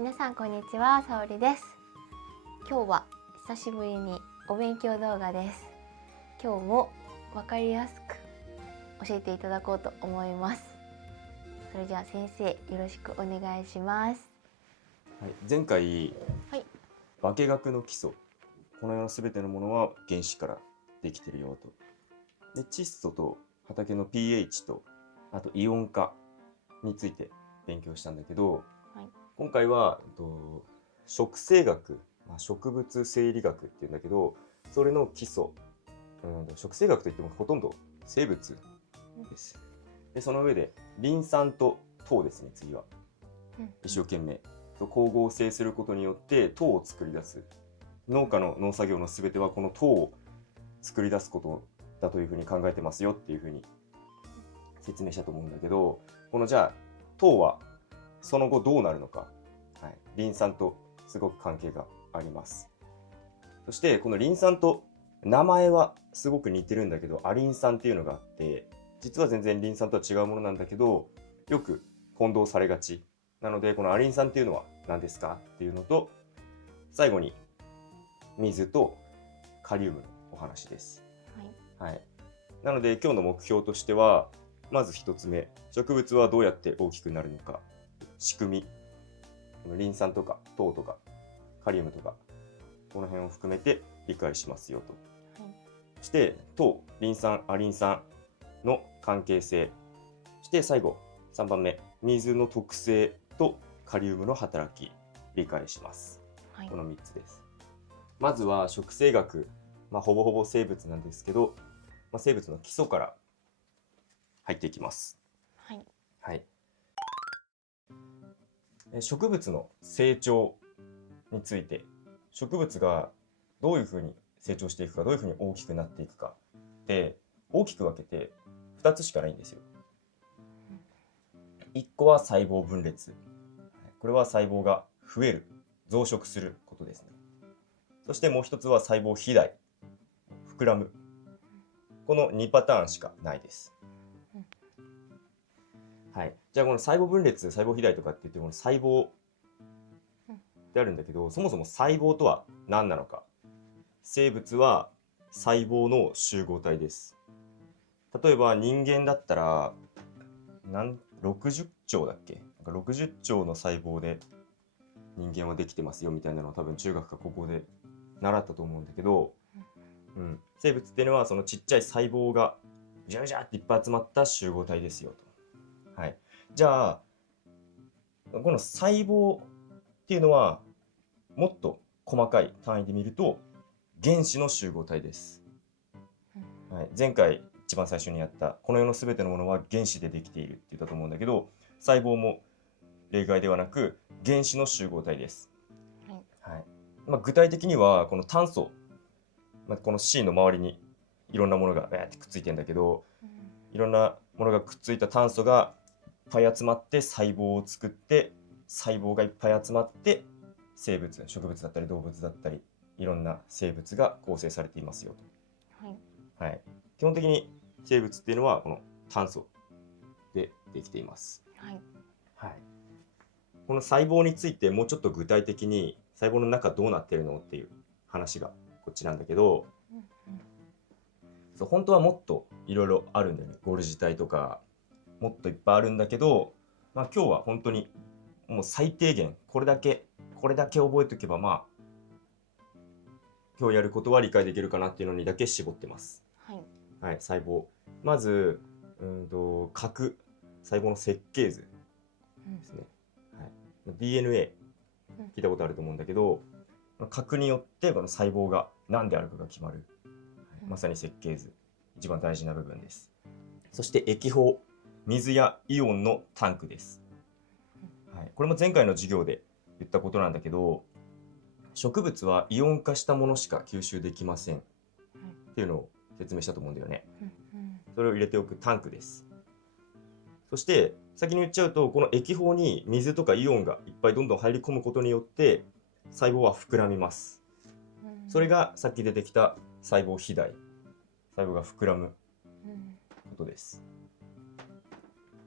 皆さんこんにちは、さおりです。今日は久しぶりにお勉強動画です。今日もわかりやすく教えていただこうと思います。それじゃあ先生、よろしくお願いします。はい、前回、はい、化学の基礎、この世のすべてのものは原子からできてるよと。で、窒素と畑の pH と、あとイオン化について勉強したんだけど、はい、今回は植生学、植物生理学っていうんだけど、それの基礎、植生学といってもほとんど生物です。で、その上でリン酸と糖ですね、次は。一生懸命光合成することによって糖を作り出す。農家の農作業のすべてはこの糖を作り出すことだというふうに考えてますよっていうふうに説明したと思うんだけど、このじゃあ糖はその後どうなるのか、はい、リン酸とすごく関係があります。そしてこのリン酸と名前はすごく似てるんだけど、アリン酸っていうのがあって、実は全然リン酸とは違うものなんだけど、よく混同されがちなので、このアリン酸っていうのは何ですかっていうのと、最後に水とカリウムのお話です。はい。なので今日の目標としては、まず一つ目、植物はどうやって大きくなるのか、仕組み、リン酸とか糖とかカリウムとか、この辺を含めて理解しますよと。そして糖、リン酸、アリン酸の関係性。そして最後、3番目、水の特性とカリウムの働き、理解します。はい、この3つです。まずは植生学、ほぼほぼ生物なんですけど、生物の基礎から入っていきます。はい、はい。植物の成長について、植物がどういうふうに成長していくか、どういうふうに大きくなっていくかで、大きく分けて2つしかないんですよ。1個は細胞分裂。これは細胞が増える、増殖することですね。そしてもう一つは細胞肥大、膨らむ。この2パターンしかないです。はい。じゃあこの細胞分裂、細胞肥大とかって言っても細胞であるんだけど、そもそも細胞とは何なのか。生物は細胞の集合体です。例えば人間だったら60兆だっけ、60兆の細胞で人間はできてますよみたいなのを多分中学か高校で習ったと思うんだけど、生物っていうのはそのちっちゃい細胞がジャジャっていっぱい集まった集合体ですよと。はい。じゃあこの細胞っていうのはもっと細かい単位で見ると原子の集合体です。はい、前回一番最初にやったこの世のすべてのものは原子でできているって言ったと思うんだけど、細胞も例外ではなく原子の集合体です。はい。具体的にはこの炭素、この C の周りにいろんなものがってくっついてるんだけど、いろんなものがくっついた炭素がいっぱい集まって細胞を作って、細胞がいっぱい集まって生物、植物だったり動物だったりいろんな生物が構成されていますよと。はい。基本的に生物っていうのはこの炭素でできています。はい。この細胞についてもうちょっと具体的に細胞の中どうなってるのっていう話がこっちなんだけど、本当はもっといろいろあるんだよね。ゴルジ体とかもっといっぱいあるんだけど、今日は本当にもう最低限これだけ覚えておけば今日やることは理解できるかなっていうのにだけ絞ってます。はい、細胞。まず核、細胞の設計図ですね。はい、DNA 聞いたことあると思うんだけど、核によってこの細胞が何であるかが決まる。まさに設計図、一番大事な部分です。そして液胞、水やイオンのタンクです。はい、これも前回の授業で言ったことなんだけど、植物はイオン化したものしか吸収できませんっていうのを説明したと思うんだよね。それを入れておくタンクです。そして先に言っちゃうと、この液胞に水とかイオンがいっぱいどんどん入り込むことによって細胞は膨らみます。それがさっき出てきた細胞肥大、細胞が膨らむことです。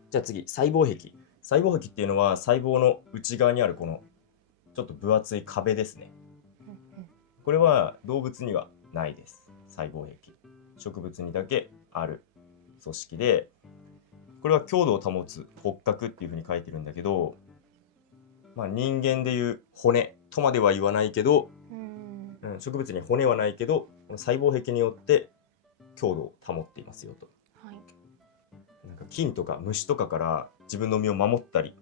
じゃあ次、細胞壁。細胞壁っていうのは細胞の内側にあるこのちょっと分厚い壁ですね。うんこれは動物にはないです。細胞壁。植物にだけある組織で、これは強度を保つ骨格っていうふうに書いてるんだけど、まあ、人間でいう骨とまでは言わないけど、植物に骨はないけど、細胞壁によって強度を保っていますよと。はい。なんか菌とか虫とかから自分の身を守ったり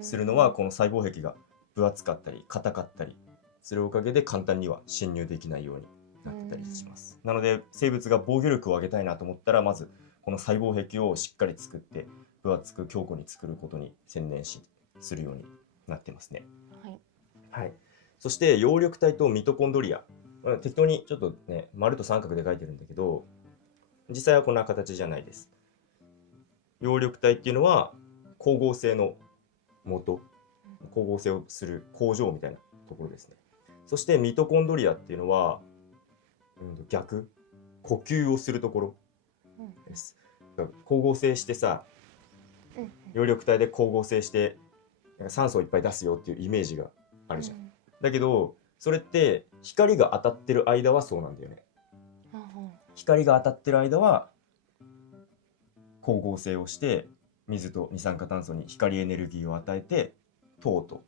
するのは、この細胞壁が分厚かったり硬かったりするおかげで簡単には侵入できないようになってたりします。なので生物が防御力を上げたいなと思ったら、まずこの細胞壁をしっかり作って分厚く強固に作ることに専念するようになってますね。はい。そして葉緑体とミトコンドリア、適当にちょっとね丸と三角で書いてるんだけど、実際はこんな形じゃないです。葉緑体っていうのは光合成の元、光合成をする工場みたいなところですね。そしてミトコンドリアっていうのは、逆、呼吸をするところです。光合成してさ、葉緑体で光合成してなんか酸素をいっぱい出すよっていうイメージがあるじゃん。だけどそれって光が当たってる間はそうなんだよね。光が当たってる間は光合成をして水と二酸化炭素に光エネルギーを与えて糖と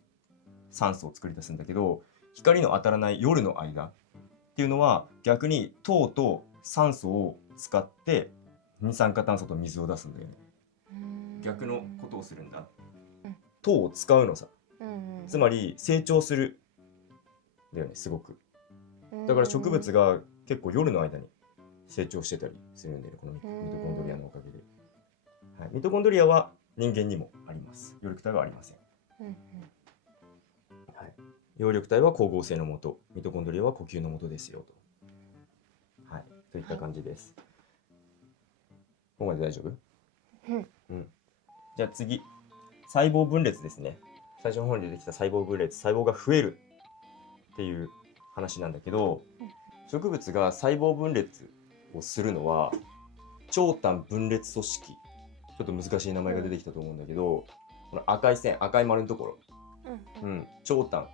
酸素を作り出すんだけど、光の当たらない夜の間っていうのは逆に糖と酸素を使って二酸化炭素と水を出すんだよね。逆のことをするんだ。糖を使うのさ。つまり成長するんだよね、すごく。だから植物が結構夜の間に成長してたりするんだよね、このミトコンドリアのおかげで。はい、ミトコンドリアは人間にもあります。葉緑体はありません。はい、葉緑体は光合成のもと、ミトコンドリアは呼吸のもとですよと。はい、といった感じです。ここまで大丈夫？じゃあ次、細胞分裂ですね。最初の方に出てきた細胞分裂、細胞が増えるっていう話なんだけど、植物が細胞分裂をするのは長短分裂組織、ちょっと難しい名前が出てきたと思うんだけど、この赤い線、赤い丸のところ、長短、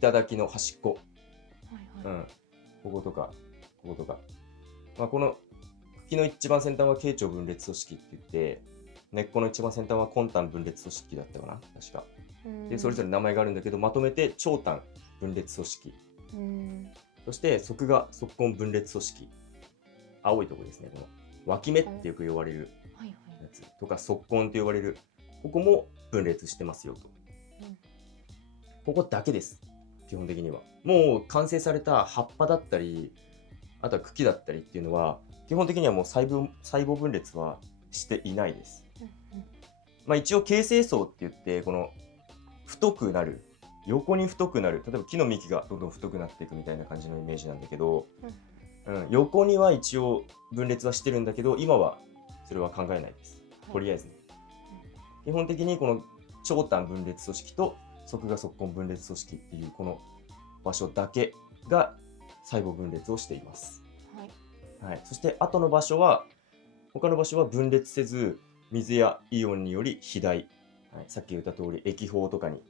頂の端っこ、こことかこことか、この茎の一番先端は茎長分裂組織って言って、根っこの一番先端は根端分裂組織だったかな、確か。でそれぞれ名前があるんだけど、まとめて長短分裂組織、そして側芽側根分裂組織、青いところですね、この脇芽ってよく呼ばれるやつとか側根と呼ばれる、ここも分裂してますよと。ここだけです、基本的には。もう完成された葉っぱだったり、あとは茎だったりっていうのは基本的にはもう細胞分裂はしていないです。一応形成層って言って、この太くなる、横に太くなる、例えば木の幹がどんどん太くなっていくみたいな感じのイメージなんだけど、横には一応分裂はしてるんだけど、今はそれは考えないです、とりあえずね。基本的にこの長短分裂組織と側芽側根分裂組織っていうこの場所だけが細胞分裂をしています。そして後の場所は、他の場所は分裂せず、水やイオンにより肥大、さっき言った通り液胞とかに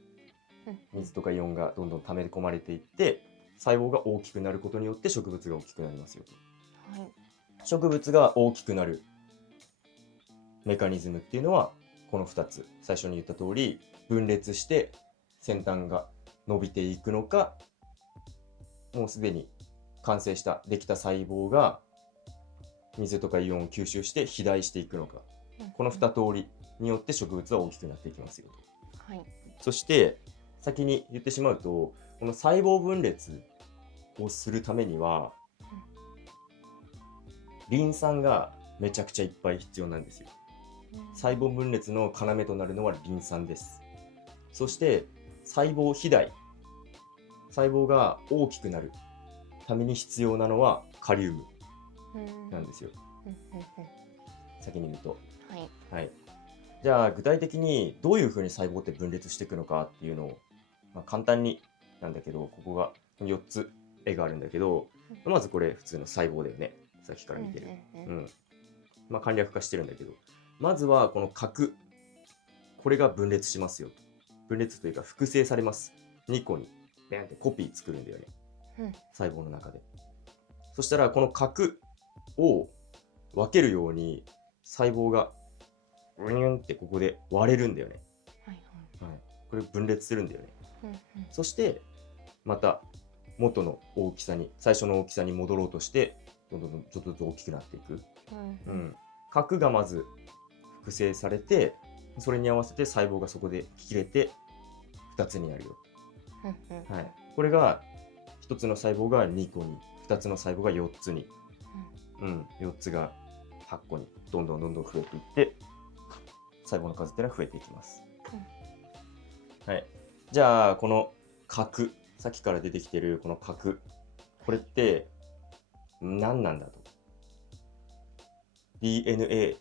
水とかイオンがどんどん溜め込まれていって、細胞が大きくなることによって植物が大きくなりますよと。植物が大きくなるメカニズムっていうのはこの2つ、最初に言った通り分裂して先端が伸びていくのか、もうすでに完成したできた細胞が水とかイオンを吸収して肥大していくのか、この2通りによって植物は大きくなっていきますよと。そして先に言ってしまうと、この細胞分裂をするためにはリン酸がめちゃくちゃいっぱい必要なんですよ。細胞分裂の要となるのはリン酸です。そして細胞肥大、細胞が大きくなるために必要なのはカリウムなんですよ。先に言うと、じゃあ具体的にどういうふうに細胞って分裂していくのかっていうのを、簡単になんだけど、ここが4つ絵があるんだけど、まずこれ普通の細胞だよね、さっきから見てる。簡略化してるんだけど、まずはこの核、これが分裂しますよ。分裂というか複製されます。2個にベンってコピー作るんだよね、うん細胞の中で。そしたらこの核を分けるように細胞がウニュンってここで割れるんだよね、はいはい、これ分裂するんだよね。はいうんそしてまた元の大きさに、最初の大きさに戻ろうとしてどんどんちょっとずつ大きくなっていく、うん核がまず複製されて、それに合わせて細胞がそこで切れて2つになるよ、はい、これが1つの細胞が2個に、2つの細胞が4つに、4つが8個にどんどん増えていって細胞の数っていうのは増えていきます、はい、じゃあこの核、さっきから出てきてるこの核、これって何なんだと。 DNA って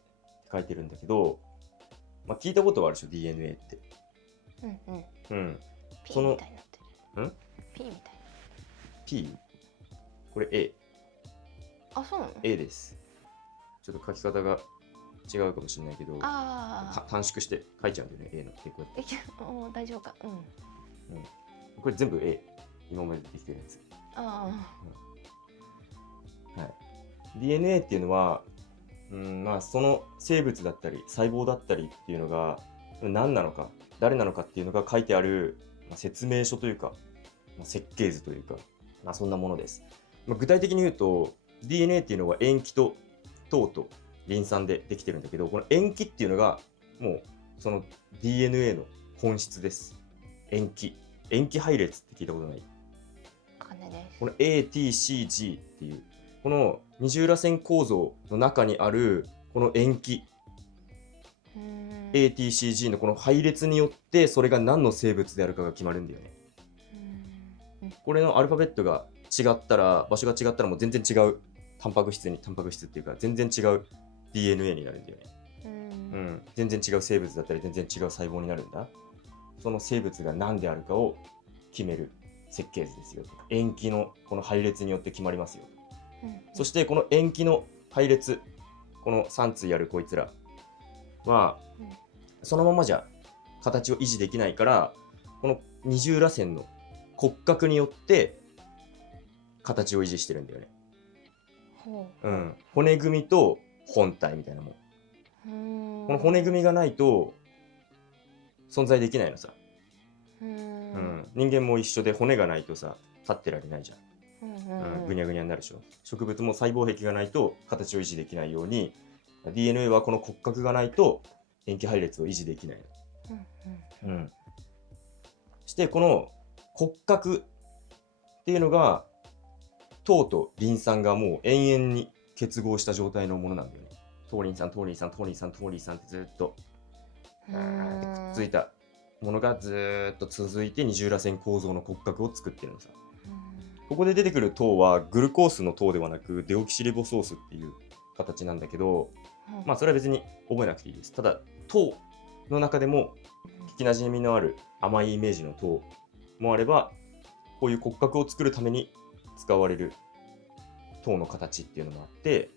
書いてるんだけど、聞いたことはあるでしょ DNA って。P みたいになってる。P みたいな。 P？ これ A。 あ、そうなの？ A です。ちょっと書き方が違うかもしれないけど、短縮して書いちゃうんだよね、A のってこうやって。もう大丈夫か。これ全部 A。今までできてるやつ。DNA っていうのは、その生物だったり細胞だったりっていうのが何なのか、誰なのかっていうのが書いてある、説明書というか、設計図というか、そんなものです。具体的に言うと DNA っていうのは塩基と糖とリン酸でできてるんだけど、この塩基っていうのがもうその DNA の本質です。塩基配列って聞いたことない？わかんないです。この ATCG っていうこの二重らせん構造の中にあるこの塩基 ATCG のこの配列によってそれが何の生物であるかが決まるんだよね。これのアルファベットが違ったら、場所が違ったらもう全然違うタンパク質っていうか全然違う DNA になるんだよね。全然違う生物だったり全然違う細胞になるんだ。その生物が何であるかを決める設計図ですよ。塩基のこの配列によって決まりますよ。そしてこの塩基の配列、この3対あるこいつらはそのままじゃ形を維持できないから、この二重らせんの骨格によって形を維持してるんだよね。骨組みと本体みたいなもん。この骨組みがないと存在できないのさ。人間も一緒で骨がないとさ立ってられないじゃん。ぐにゃぐにゃになるでしょ。植物も細胞壁がないと形を維持できないように DNA はこの骨格がないと塩基配列を維持できないの。そしてこの骨格っていうのが糖とリン酸がもう延々に結合した状態のものなんだよね。糖リン酸ってずっとくっついたものがずっと続いて二重らせん構造の骨格を作ってるのさ。ここで出てくる糖はグルコースの糖ではなくデオキシリボソースっていう形なんだけど、それは別に覚えなくていいです。ただ糖の中でも聞きなじみのある甘いイメージの糖もあれば、こういう骨格を作るために使われる糖の形っていうのもあって、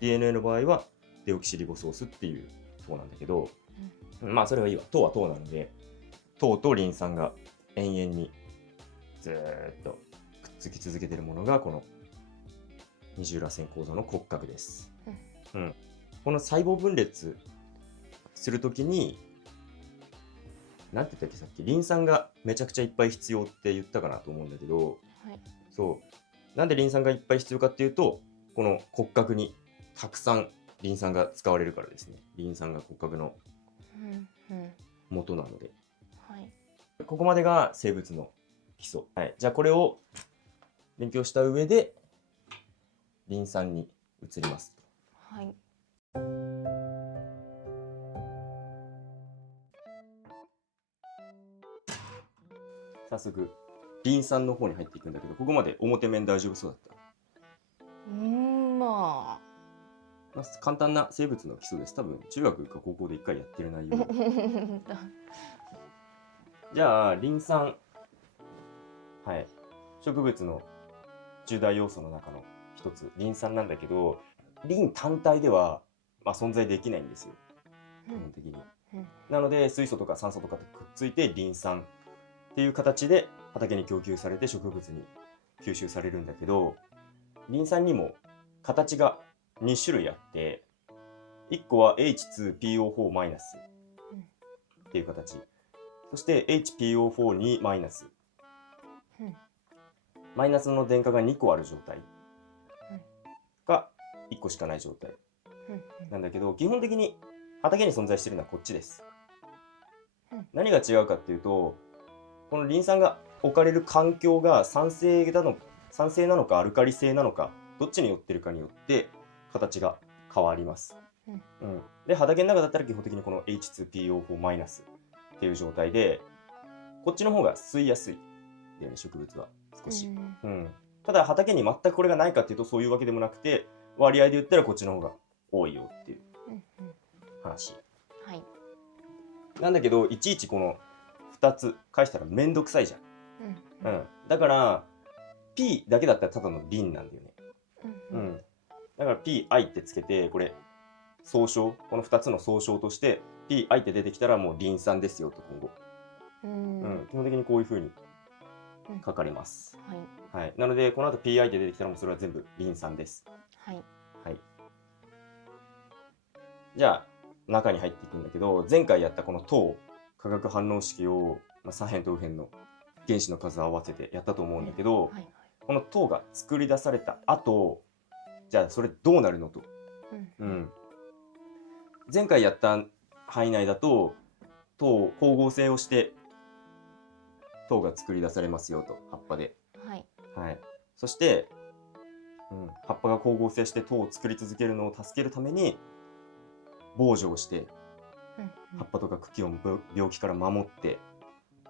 DNA の場合はデオキシリボソースっていう糖なんだけど、それはいいわ。糖は糖なので、糖とリン酸が延々にずーっとくっつき続けているものがこの二重らせん構造の骨格です。この細胞分裂するときになんて言ったっけ、さっきリン酸がめちゃくちゃいっぱい必要って言ったかなと思うんだけど、そうなんでリン酸がいっぱい必要かっていうと、この骨格にたくさんリン酸が使われるからですね。リン酸が骨格の元なので、ここまでが生物の基礎。じゃあこれを勉強した上でリン酸に移ります。早速リン酸の方に入っていくんだけど、ここまで表面大丈夫そうだった？簡単な生物の基礎です。多分中学か高校で1回やってる内容じゃあリン酸、植物の重大要素の中の一つリン酸なんだけど、リン単体では、存在できないんですよ、基本的に。なので水素とか酸素とかとくっついてリン酸っていう形で畑に供給されて植物に吸収されるんだけど、リン酸にも形が2種類あって、1個は H2PO4- っていう形、そして HPO42-、マイナスの電荷が2個ある状態が1個しかない状態なんだけど、基本的に畑に存在しているのはこっちです。何が違うかっていうと、このリン酸が置かれる環境が酸性なのかアルカリ性なのか、どっちに寄ってるかによって形が変わります。で、畑の中だったら基本的にこの H2PO4- っていう状態で、こっちの方が吸いやすいだよね、植物は少し。ただ畑に全くこれがないかっていうとそういうわけでもなくて、割合で言ったらこっちの方が多いよっていう話。なんだけど、いちいちこの2つ返したらめんどくさいじゃん。だから P だけだったらただのリンなんだよね。だから PI ってつけて、これ総称、この2つの総称として PI って出てきたらもうリン酸ですよと今後。基本的にこういう風に書かれます。なのでこの後 PI って出てきたらもうそれは全部リン酸です。じゃあ中に入っていくんだけど、前回やったこの糖化学反応式を、左辺と右辺の原子の数を合わせてやったと思うんだけど、この糖が作り出された後、じゃあそれどうなるのと。前回やった範囲内だと糖光合成をして糖が作り出されますよと、葉っぱで。そして、葉っぱが光合成して糖を作り続けるのを助けるために防除をして、葉っぱとか茎を病気から守って、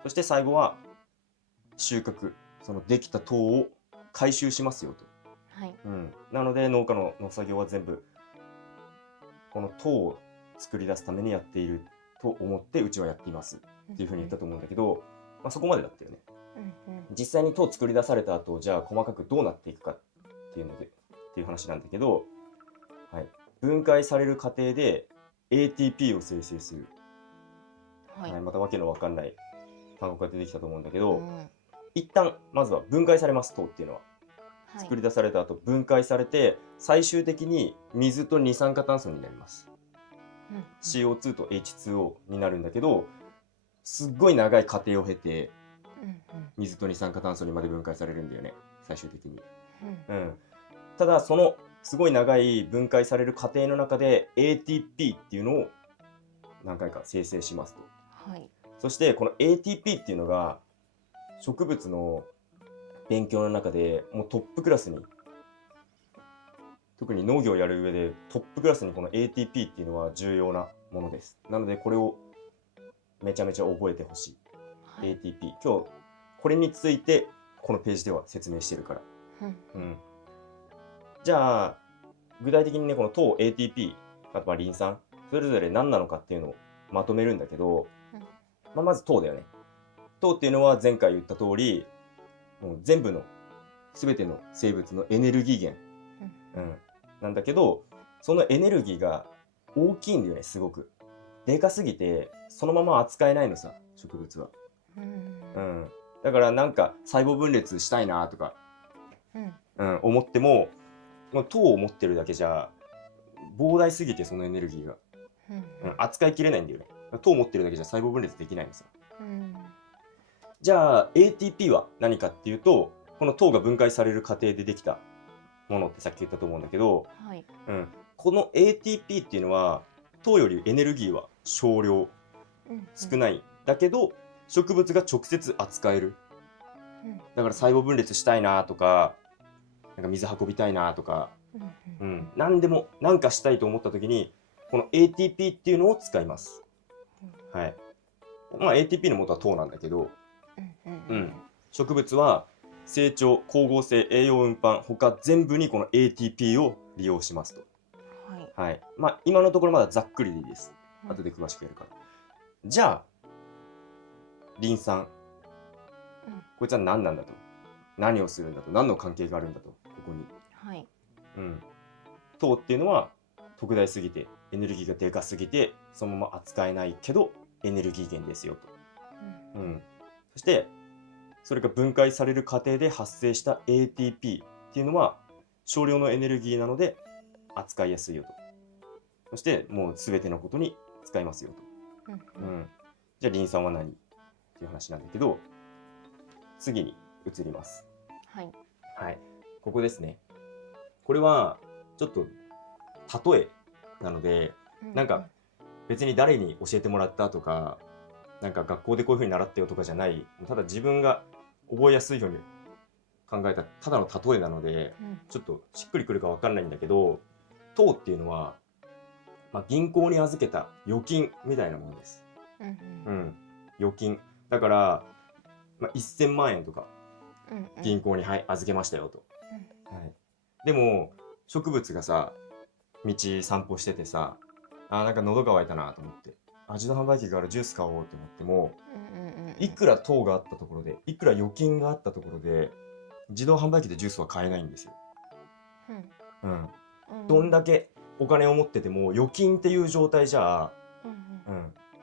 そして最後は収穫、そのできた糖を回収しますよと。なので農家の作業は全部この糖を作り出すためにやっていると思ってうちはやっていますっていうふうに言ったと思うんだけど、そこまでだったよね。実際に糖作り出された後、じゃあ細かくどうなっていくかっていう話なんだけど、分解される過程で ATP を生成する。またわけのわかんない単語が出てきたと思うんだけど、一旦まずは分解されます。糖っていうのは作り出された後分解されて、最終的に水と二酸化炭素になります。CO2 と H2O になるんだけど、すっごい長い過程を経て水と二酸化炭素にまで分解されるんだよね、最終的に。ただそのすごい長い分解される過程の中で ATP っていうのを何回か生成しますと。そしてこの ATP っていうのが植物の勉強の中でもうトップクラスに、特に農業をやる上でトップクラスにこの ATP っていうのは重要なものです。なのでこれをめちゃめちゃ覚えてほしい。ATP、今日これについてこのページでは説明してるから。じゃあ具体的にね、この糖 ATP、あとはリン酸、それぞれ何なのかっていうのをまとめるんだけど、まず糖だよね。糖っていうのは前回言った通り、もう全部の全ての生物のエネルギー源、なんだけど、そのエネルギーが大きいんだよね、すごく。でかすぎてそのまま扱えないのさ、植物は。だからなんか細胞分裂したいなとか、思っても、糖を持ってるだけじゃ膨大すぎて、そのエネルギーが、扱いきれないんだよね。糖を持ってるだけじゃ細胞分裂できないのさ。じゃあ ATP は何かっていうと、この糖が分解される過程でできたものってさっき言ったと思うんだけど、この ATP っていうのは糖よりエネルギーは少量、少ないだけど植物が直接扱える。だから細胞分裂したいなとか、なんか水運びたいなとか、何でも何かしたいと思った時にこの ATP っていうのを使います。ATP の元は糖なんだけど、植物は成長、光合成、栄養運搬他全部にこの ATP を利用しますと。今のところまだざっくりでいいです。後で詳しくやるから。じゃあリン酸、こいつは何なんだと、何をするんだと、何の関係があるんだと、ここに。糖っていうのは特大すぎてエネルギーがでかすぎてそのまま扱えないけどエネルギー源ですよと。そしてそれが分解される過程で発生した ATP っていうのは少量のエネルギーなので扱いやすいよと。そしてもう全てのことに使いますよと。じゃあリン酸は何っていう話なんだけど、次に移ります。はい。はい。ここですね。これはちょっと例えなので、なんか別に誰に教えてもらったとか、なんか学校でこういう風に習ったよとかじゃない、ただ自分が覚えやすいように考えたただの例えなので、ちょっとしっくりくるか分かんないんだけど、糖っていうのは、銀行に預けた預金みたいなものです。預金。だから、1000万円とか銀行に、預けましたよと。でも植物がさ、道散歩しててさ、なんか喉乾いたなと思って、自動販売機があるジュース買おうって思っても、いくら糖があったところで、いくら預金があったところで、自動販売機でジュースは買えないんですよ。どんだけお金を持ってても預金っていう状態じゃ、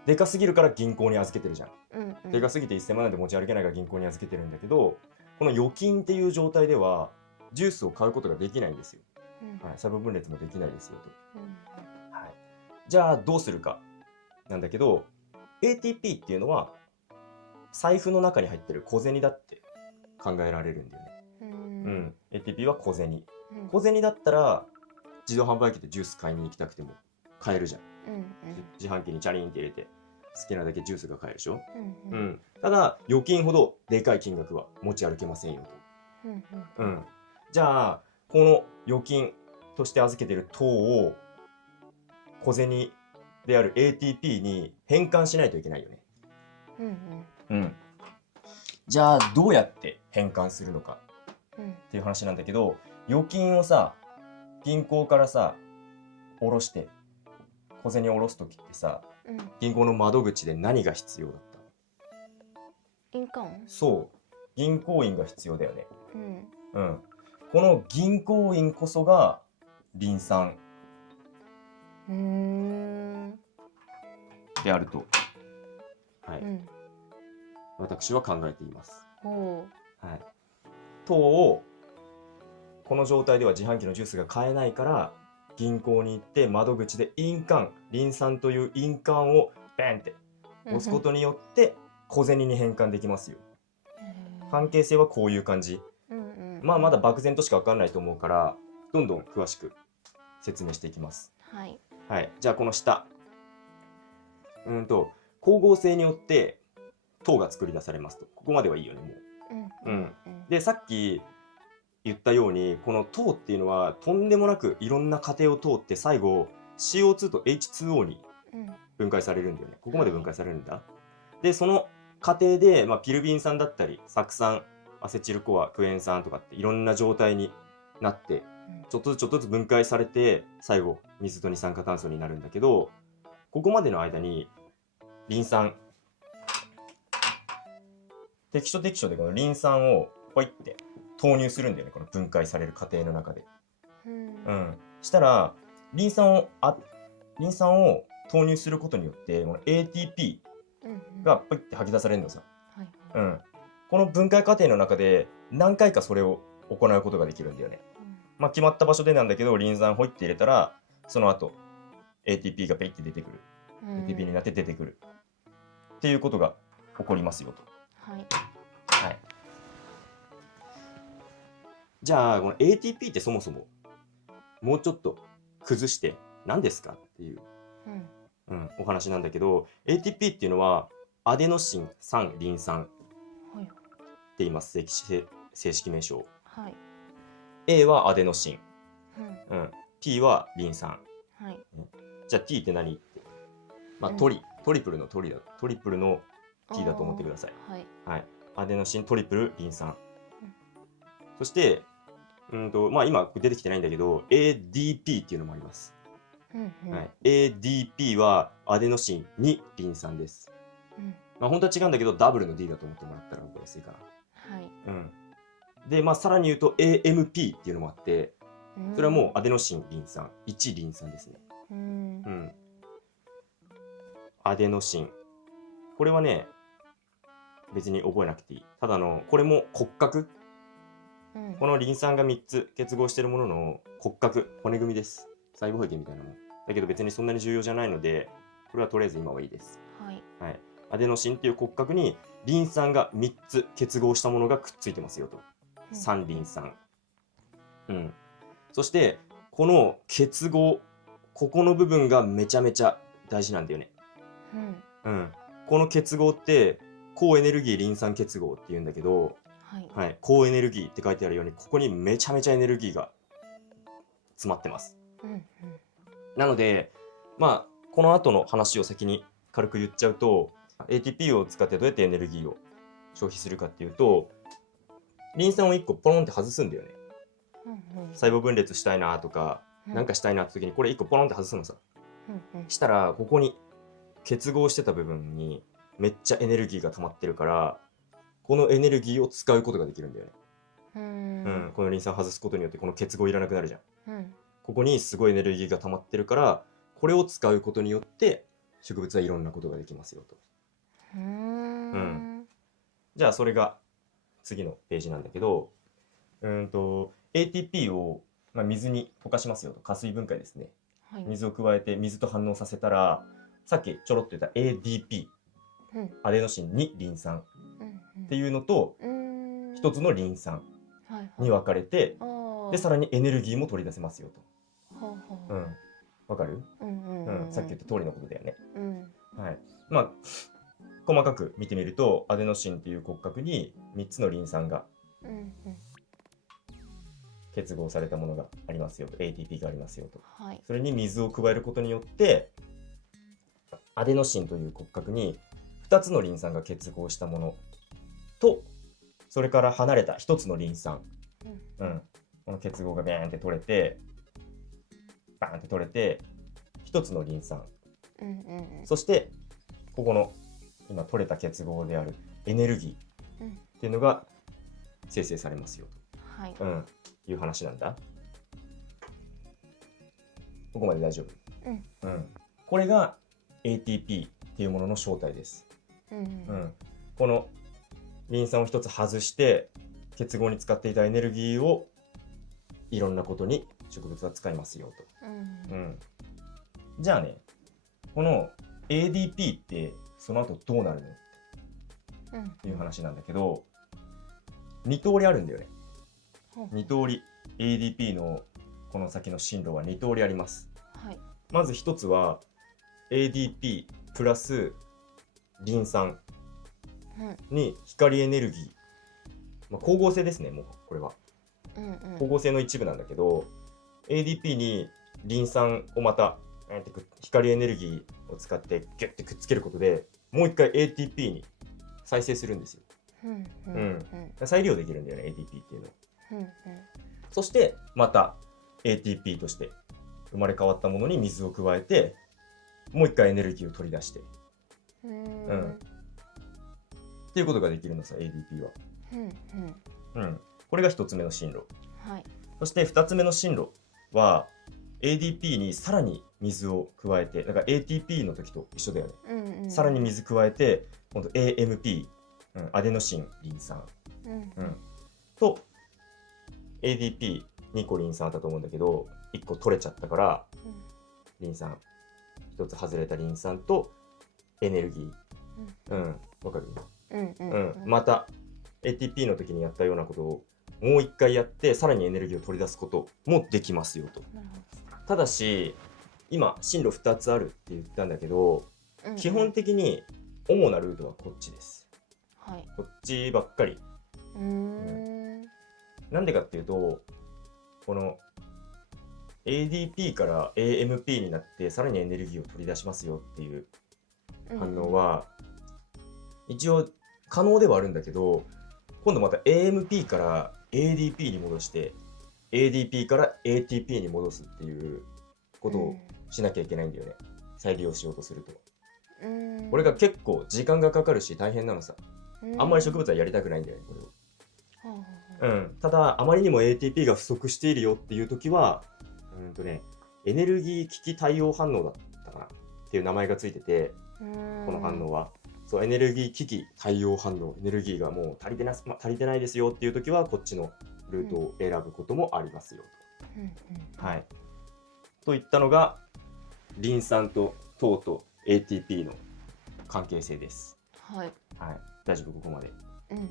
でかすぎるから銀行に預けてるじゃん。でかすぎて1000万円で持ち歩けないから銀行に預けてるんだけど、この預金っていう状態ではジュースを買うことができないんですよ。細胞分裂もできないですよと。じゃあどうするかなんだけど、 ATP っていうのは財布の中に入ってる小銭だって考えられるんだよね。ATP は小銭。小銭だったら自動販売機でジュース買いに行きたくても買えるじゃん。自販機にチャリンって入れて好きなだけジュースが買えるでしょ。ただ預金ほどでかい金額は持ち歩けませんよと。じゃあこの預金として預けてる糖を小銭である ATP に変換しないといけないよね。じゃあどうやって変換するのかっていう話なんだけど、預金をさ、銀行からさ下ろして小銭を下ろす時ってさ、銀行の窓口で何が必要だった？印鑑？そう、銀行員が必要だよね。この銀行員こそがリン酸であると、私は考えています。糖をこの状態では自販機のジュースが買えないから、銀行に行って窓口で印鑑、リン酸という印鑑をベンって押すことによって小銭に変換できますよ。関係性はこういう感じ。まだ漠然としか分かんないと思うから、どんどん詳しく説明していきます。じゃあこの下、光合成によって糖が作り出されますと。ここまではいいよね、もう。でさっき言ったように、この糖っていうのはとんでもなくいろんな過程を通って最後 CO2 と H2O に分解されるんだよね。ここまで分解されるんだ。でその過程で、ピルビン酸だったり酢酸、アセチルコア、クエン酸とかっていろんな状態になって、ちょっとずつ分解されて最後水と二酸化炭素になるんだけど、ここまでの間にリン酸、適所適所でこのリン酸をポイって投入するんだよね、この分解される過程の中で。したらリン酸を投入することによってこの ATP がポイって吐き出されるのさ。この分解過程の中で何回かそれを行うことができるんだよね。決まった場所でなんだけど、リン酸ホイって入れたらその後 ATP がペリって出てくる、ATP になって出てくるっていうことが起こりますよと。じゃあこの ATP ってそもそももうちょっと崩して何ですかっていう、お話なんだけど、 ATP っていうのはアデノシン3リン酸って言います、正式名称。A はアデノシン、T はリン酸。じゃあ T って何って、トリプルのトリプルの T だと思ってください。アデノシントリプルリン酸。そして今出てきてないんだけど ADP っていうのもあります。ADP はアデノシン2リン酸です。本当は違うんだけどダブルの D だと思ってもらったら分かりやすいかな。でさらに言うと AMP っていうのもあって、それはもうアデノシンリン酸1リン酸ですね。アデノシン、これはね別に覚えなくていい。ただこれも骨格、うんこのリン酸が3つ結合しているものの骨格、骨組みです。細胞壁みたいなもん。だけど別にそんなに重要じゃないので、これはとりあえず今はいいです。はいはい。アデノシンっていう骨格にリン酸が3つ結合したものがくっついてますよと。三リン酸。うん。そして、この結合、ここの部分がめちゃめちゃ大事なんだよね。うんうん。この結合って、高エネルギーリン酸結合って言うんだけど、はいはい、高エネルギーって書いてあるように、ここにめちゃめちゃエネルギーが詰まってます。うんうんなので、まあ、この後の話を先に軽く言っちゃうと、ATP を使ってどうやってエネルギーを消費するかっていうと、リン酸を1個ポロンって外すんだよね。うんうん細胞分裂したいなとか、うんなんかしたいなって時にこれ1個ポロンって外すのさ。うんうんしたら、ここに結合してた部分にめっちゃエネルギーが溜まってるから、このエネルギーを使うことができるんだよね。うんこのリン酸外すことによってこの結合いらなくなるじゃん。うんここにすごいエネルギーが溜まってるから、これを使うことによって植物はいろんなことができますよと。うんじゃあそれが次のページなんだけど、ATP を、水に溶かしますよと。加水分解ですね。はい水を加えて水と反応させたら、さっきちょろっと言った ADP、うんアデノシン2リン酸うんっていうのと、うん一つのリン酸はいはいに分かれて、あーでさらにエネルギーも取り出せますよほうほと。うわかる？うんさっき言った通りのことだよね。うんはい。細かく見てみると、アデノシンっていう骨格に3つのリン酸がうんうん結合されたものがありますよと。ATP がありますよと。はいそれに水を加えることによって、アデノシンという骨格に2つのリン酸が結合したものと、それから離れた1つのリン酸、この結合がビャーンって取れて、バーンって取れて、1つのリン酸、うんうんそしてここの今取れた結合であるエネルギーっていうのが生成されますよはいと、いう話なんだ。ここまで大丈夫？これが ATP っていうものの正体です。このリン酸を一つ外して結合に使っていたエネルギーをいろんなことに植物は使いますよと。じゃあね、この ADP ってその後どうなるのっていう話なんだけど、2通りあるんだよね。2通り ADP のこの先の進路は2通りあります。はいまず1つは ADP プラスリン酸に光エネルギー、光合成ですね。もうこれは光合成の一部なんだけど、 ADP にリン酸をまた光エネルギーを使ってギュッてくっつけることでもう一回 ATP に再生するんですよ。再利用できるんだよね ATP っていうの。そしてまた ATP として生まれ変わったものに水を加えてもう一回エネルギーを取り出してっていうことができるのさ ADP は。これが1つ目の進路。そして2つ目の進路は ADP にさらに水を加えて、だから ATP の時と一緒だよね。さらに水加えて今度 AMP、アデノシンリン酸、と ADP2 個リン酸あったと思うんだけど1個取れちゃったから、リン酸1つ外れたリン酸とエネルギー、わかる？また ATP の時にやったようなことをもう一回やってさらにエネルギーを取り出すこともできますよと。ただし今進路2つあるって言ったんだけど、基本的に主なルートはこっちです。こっちばっかり。なんでかっていうと、この ADP から AMP になってさらにエネルギーを取り出しますよっていう反応は一応可能ではあるんだけど、今度また AMP から ADP に戻して ADP から ATP に戻すっていうことをしなきゃいけないんだよね。再利用しようとすると。これが結構時間がかかるし大変なのさ。あんまり植物はやりたくないんだよね、これを。ただあまりにも ATP が不足しているよっていう時はエネルギー危機対応反応だったかなっていう名前がついてて、この反応はそうエネルギー危機対応反応エネルギーがもう足りてないですよっていう時はこっちのルートを選ぶこともありますよと、はい、といったのがリン酸と糖と ATP の関係性です。はい。はい、大丈夫ここまで。うん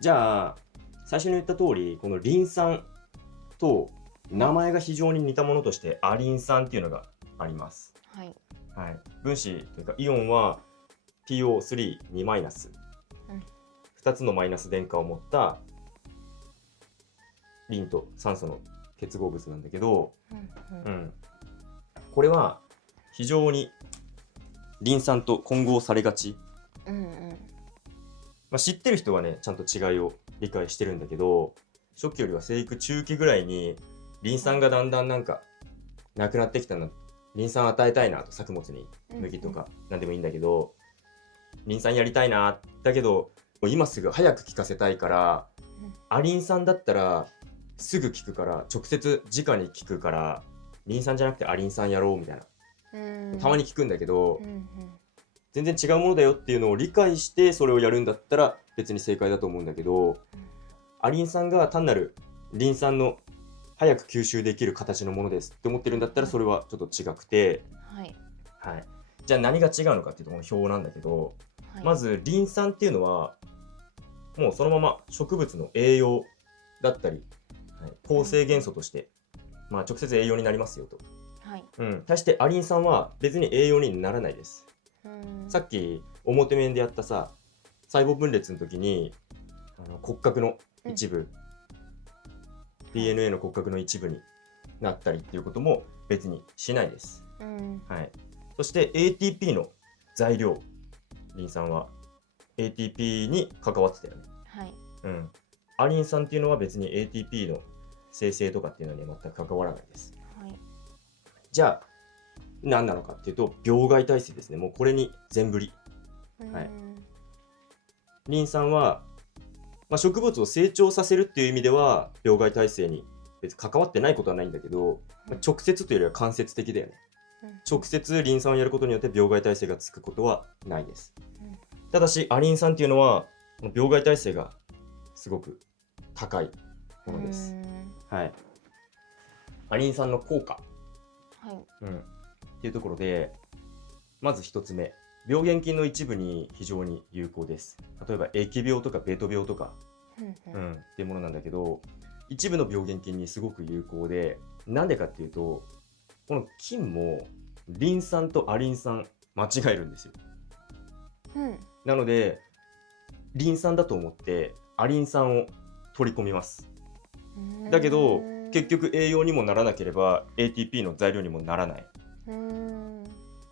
じゃあ最初に言った通りこのリン酸と名前が非常に似たものとしてアリン酸っていうのがあります。はいはい、分子というかイオンは PO3 マイナス、2つのマイナス電荷を持ったリンと酸素の結合物なんだけど、これは非常にリン酸と混合されがち、知ってる人はねちゃんと違いを理解してるんだけど、初期よりは生育中期ぐらいにリン酸がだんだんなんかなくなってきたの、リン酸与えたいなと、作物に麦とか何でもいいんだけど、リン酸やりたいなだけど今すぐ早く効かせたいから、アリン酸だったらすぐ効くから直接直に効くからリン酸じゃなくてアリン酸やろうみたいな、たまに聞くんだけど、全然違うものだよっていうのを理解してそれをやるんだったら別に正解だと思うんだけど、アリン酸が単なるリン酸の早く吸収できる形のものですって思ってるんだったらそれはちょっと違くて、じゃあ何が違うのかっていうとこの表なんだけど、まずリン酸っていうのはもうそのまま植物の栄養だったり、構成元素として、直接栄養になりますよと、対してアリン酸は別に栄養にならないです。さっき表面でやったさ細胞分裂の時に骨格の一部、DNA の骨格の一部になったりっていうことも別にしないです。そして ATP の材料、リン酸は ATP に関わってたよね。アリン酸っていうのは別に ATP の生成とかっていうのには全く関わらないです。じゃあ何なのかっていうと病害体性ですね。もうこれに全振り。リン酸は、植物を成長させるっていう意味では病害体性に別に関わってないことはないんだけど、直接というよりは間接的だよね。直接リン酸をやることによって病害体性がつくことはないです。ただしアリン酸っていうのは病害体性がすごく高いものです。アリン酸の効果、っていうところでまず1つ目、病原菌の一部に非常に有効です。例えば疫病とかベト病とか、っていうものなんだけど、一部の病原菌にすごく有効で、なんでかっていうとこの菌もリン酸とアリン酸間違えるんですよ。なのでリン酸だと思ってアリン酸を取り込みます。だけど結局栄養にもならなければ ATP の材料にもならない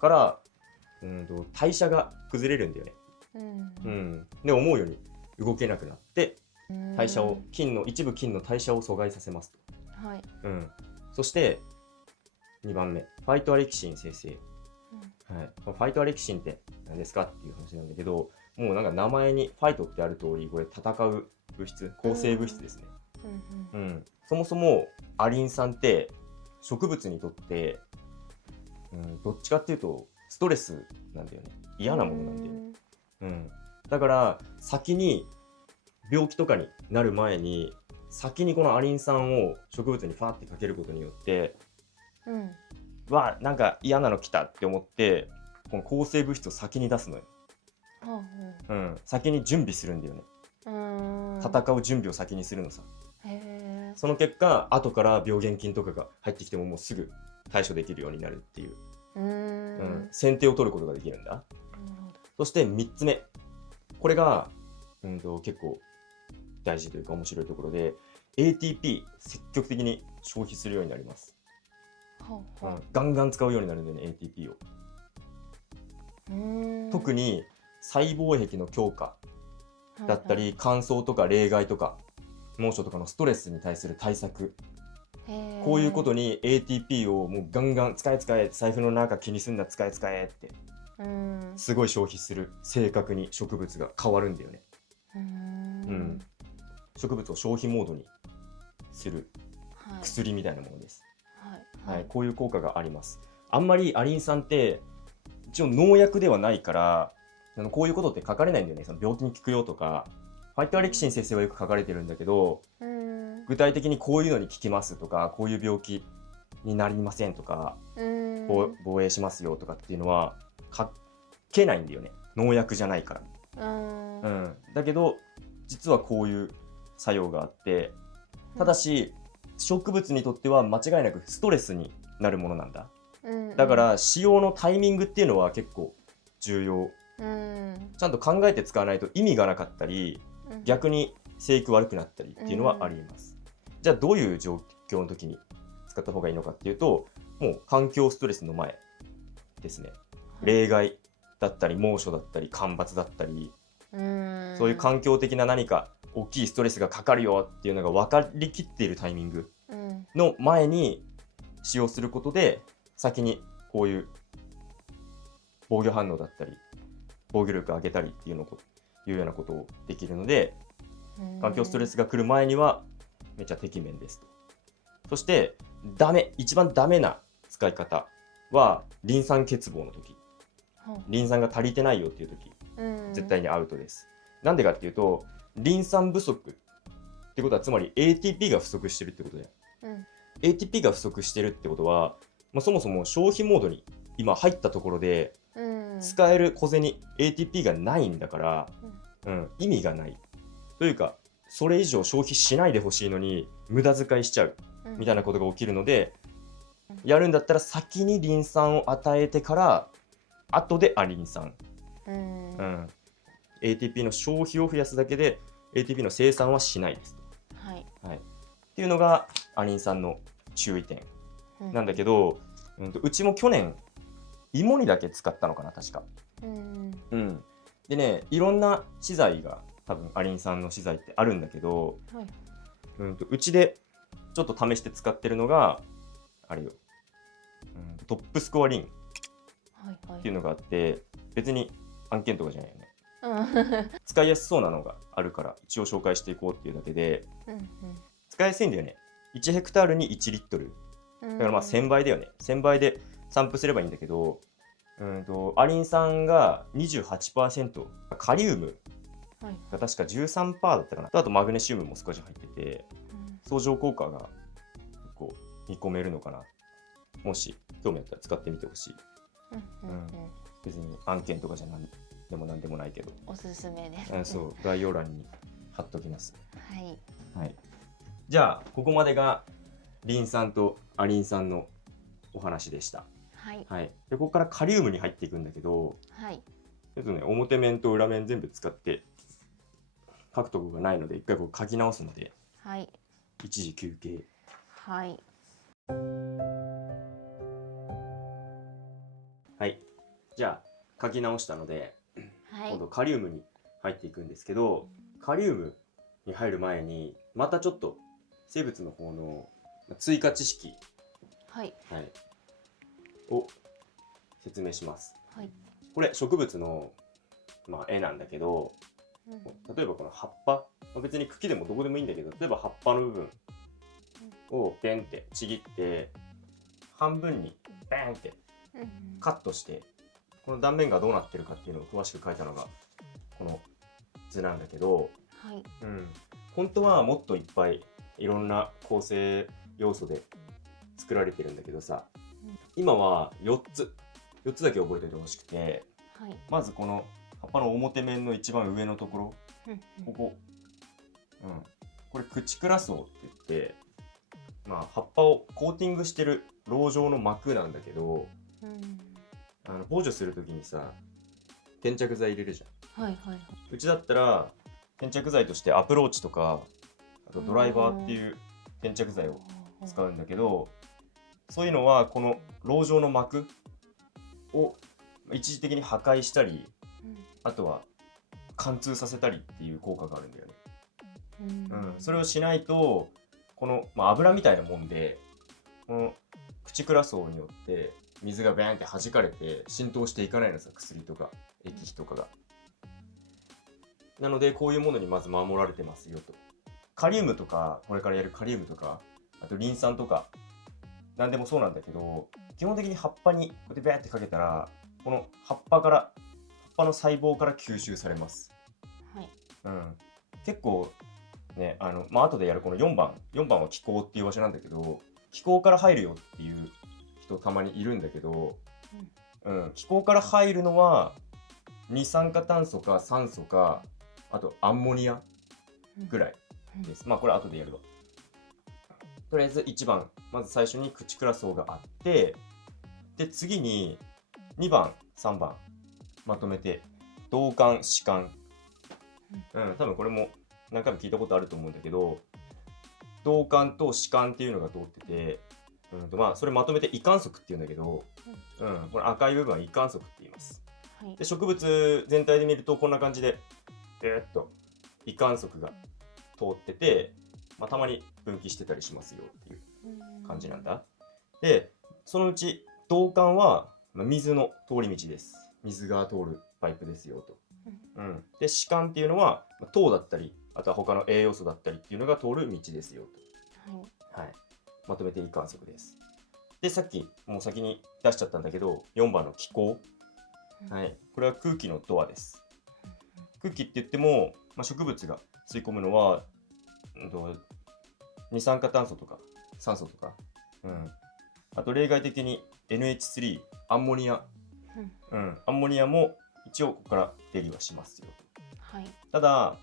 から代謝が崩れるんだよね。で思うように動けなくなって代謝を一部菌の代謝を阻害させますと。そして2番目、ファイトアレキシン生成。ファイトアレキシンって何ですかっていう話なんだけど、もうなんか名前にファイトってある通りこれ戦う物質、抗生物質ですね。そもそもアリン酸って植物にとって、どっちかっていうとストレスなんだよね。嫌なものなんだよね。だから先に病気とかになる前に先にこのアリン酸を植物にファーってかけることによってなんか嫌なの来たって思ってこの抗生物質を先に出すのよ。先に準備するんだよね。戦う準備を先にするのさ。その結果後から病原菌とかが入ってきてももうすぐ対処できるようになるっていう、先手を取ることができるんだ。そして3つ目、これが、結構大事というか面白いところで ATP 積極的に消費するようになります。ガンガン使うようになるんだよね ATP を。特に細胞壁の強化だったり、乾燥とか冷害とか猛暑とかのストレスに対する対策、こういうことに ATP をもうガンガン使え財布の中気にすんな使えってすごい消費する性格に植物が変わるんだよね。植物を消費モードにする薬みたいなものです。こういう効果があります。あんまりアリン酸って一応農薬ではないからこういうことって書かれないんだよね。その病気に効くよとか、ファイトアレキシン先生はよく書かれてるんだけど、具体的にこういうのに効きますとか、こういう病気になりませんとか、防衛しますよとかっていうのは書けないんだよね。農薬じゃないから。だけど実はこういう作用があって、ただし植物にとっては間違いなくストレスになるものなんだ。だから使用のタイミングっていうのは結構重要。ちゃんと考えて使わないと意味がなかったり、逆に生育悪くなったりっていうのはあります。じゃあどういう状況の時に使った方がいいのかっていうと、もう環境ストレスの前ですね。冷害だったり猛暑だったり干ばつだったり、そういう環境的な何か大きいストレスがかかるよっていうのが分かりきっているタイミングの前に使用することで、先にこういう防御反応だったり防御力上げたりっていうようなことをできるので、環境ストレスが来る前にはめちゃてきめんですと。そして一番ダメな使い方はリン酸欠乏の時、リン酸が足りてないよっていう時、絶対にアウトです。なんでかっていうと、リン酸不足ってことはつまり ATP が不足してるってことで、ATP が不足してるってことは、そもそも消費モードに今入ったところで、使える小銭 ATP がないんだから、意味がないというか、それ以上消費しないでほしいのに無駄遣いしちゃうみたいなことが起きるので、やるんだったら先にリン酸を与えてから後でアリン酸、ATP の消費を増やすだけで ATP の生産はしないですと、っていうのがアリン酸の注意点なんだけど、うちも去年芋にだけ使ったのかな確か。でね、いろんな資材が多分アリン酸の資材ってあるんだけど、うちでちょっと試して使ってるのがあれよ、トップスコアリンっていうのがあって、別に案件とかじゃないよね。使いやすそうなのがあるから一応紹介していこうっていうだけで、使いやすいんだよね。1ヘクタールに1リットルだから1000倍だよね。1000倍で散布すればいいんだけど、アリン酸が 28%、カリウムが確か 13% だったかな。あとマグネシウムも少し入ってて、相乗効果が結構見込めるのかな。もし興味あったら使ってみてほしい。別に案件とかじゃなんでもなんでもないけど、おすすめです。そう、概要欄に貼っときます。じゃあここまでがリン酸とアリン酸のお話でした。でここからカリウムに入っていくんだけど、表面と裏面全部使って書くとこがないので一回こう書き直すので、一時休憩。じゃあ書き直したので、今度カリウムに入っていくんですけど、カリウムに入る前にまたちょっと生物の方の追加知識を説明します。これ植物の、絵なんだけど、例えばこの葉っぱ、別に茎でもどこでもいいんだけど、例えば葉っぱの部分をペンってちぎって半分にバーンってカットして、この断面がどうなってるかっていうのを詳しく書いたのがこの図なんだけど、本当はもっといっぱいいろんな構成要素で作られてるんだけどさ、今は4つだけ覚えておいてほしくて、まずこの葉っぱの表面の一番上のところ、ここ、これクチクラ層って言って、葉っぱをコーティングしてるロウ状の膜なんだけど、防除するときにさ、転着剤入れるじゃん。うちだったら転着剤としてアプローチとか、あとドライバーっていう転着剤を使うんだけど、そういうのはこのロウ状の膜を一時的に破壊したり、あとは貫通させたりっていう効果があるんだよね。それをしないとこの、油みたいなもんで、このクチクラ層によって水がバーンって弾かれて浸透していかないのさ、薬とか液肥とかが。なのでこういうものにまず守られてますよと。カリウムとか、これからやるカリウムとか、あとリン酸とか何でもそうなんだけど、基本的に葉っぱにこうやってバーってかけたら、この葉っぱからぱの細胞から吸収されます。はい。結構ね、後でやるこの4番は気孔っていう場所なんだけど、気孔から入るよっていう人たまにいるんだけど、気孔から入るのは二酸化炭素か酸素か、あとアンモニアぐらいです。これ後でやるわ。とりあえず1番、まず最初にクチクラ層があって、で次に2番3番まとめて導管歯管、多分これも何回も聞いたことあると思うんだけど、導管と歯管っていうのが通ってて、それまとめて胃管束っていうんだけど、この赤い部分は胃管束って言います。はい、で植物全体で見るとこんな感じで胃管束が通ってて、たまに分岐してたりしますよっていう感じなんだ。でそのうち導管は水の通り道です。水が通るパイプですよと。で歯間っていうのは糖だったり、あとは他の栄養素だったりっていうのが通る道ですよと。はい、まとめて胃管束です。でさっきもう先に出しちゃったんだけど、4番の気孔、これは空気のドアです。空気って言っても、植物が吸い込むのは、二酸化炭素とか酸素とか、あと例外的に NH3 アンモニア、アンモニアも一応ここから出入りはしますよ。ただ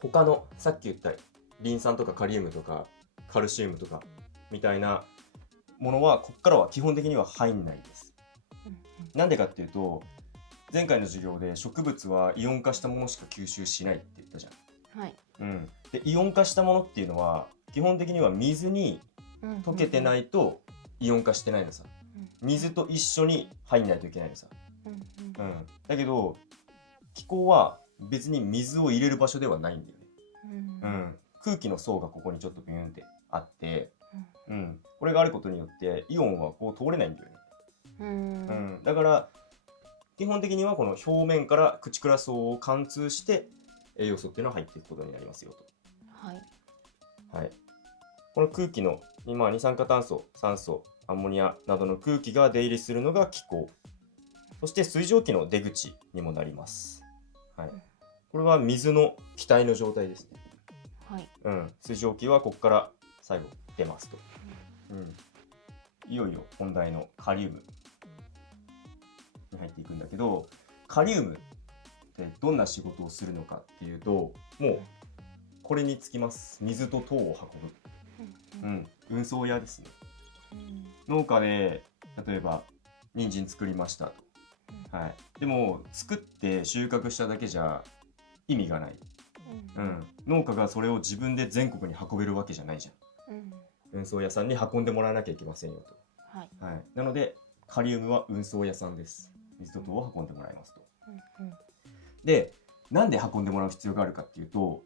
他のさっき言ったリン酸とかカリウムとかカルシウムとかみたいなものはここからは基本的には入んないです。なんでかっていうと、前回の授業で植物はイオン化したものしか吸収しないって言ったじゃん。でイオン化したものっていうのは基本的には水に溶けてないとイオン化してないのさ。水と一緒に入んないといけないのさ。だけど気孔は別に水を入れる場所ではないんだよね。空気の層がここにちょっとビューンってあって、これがあることによってイオンはこう通れないんだよね。だから基本的にはこの表面からクチクラ層を貫通して栄養素っていうのは入っていくことになりますよと。この空気の二酸化炭素、酸素、アンモニアなどの空気が出入りするのが気孔。そして水蒸気の出口にもなります。これは水の気体の状態ですね。水蒸気はここから最後出ますと。いよいよ本題のカリウムに入っていくんだけど、カリウムってどんな仕事をするのかっていうと、もうこれにつきます。水と糖を運ぶ、運送屋ですね。農家で例えば人参作りましたと。でも作って収穫しただけじゃ意味がない。農家がそれを自分で全国に運べるわけじゃないじゃん。運送屋さんに運んでもらわなきゃいけませんよと。なのでカリウムは運送屋さんです。水と糖を運んでもらいますと。で、なんで運んでもらう必要があるかっていうと、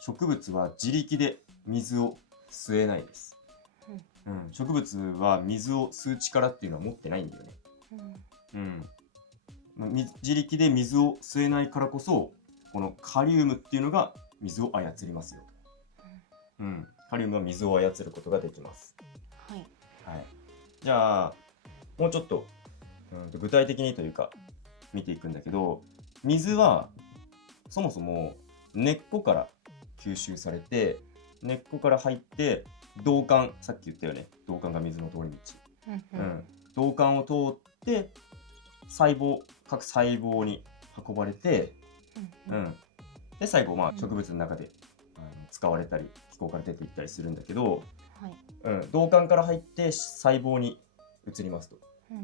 植物は自力で水を吸えないです。植物は水を吸う力っていうのは持ってないんだよね。自力で水を吸えないからこそ、このカリウムっていうのが水を操りますよと。カリウムは水を操ることができます。じゃあもうちょっと、具体的にというか見ていくんだけど、水はそもそも根っこから吸収されて、根っこから入って導管、さっき言ったよね、導管が水の通り道、導管を通って各細胞に運ばれて、で最後植物の中で使われたり気孔から出ていったりするんだけど、導管から入って細胞に移りますと。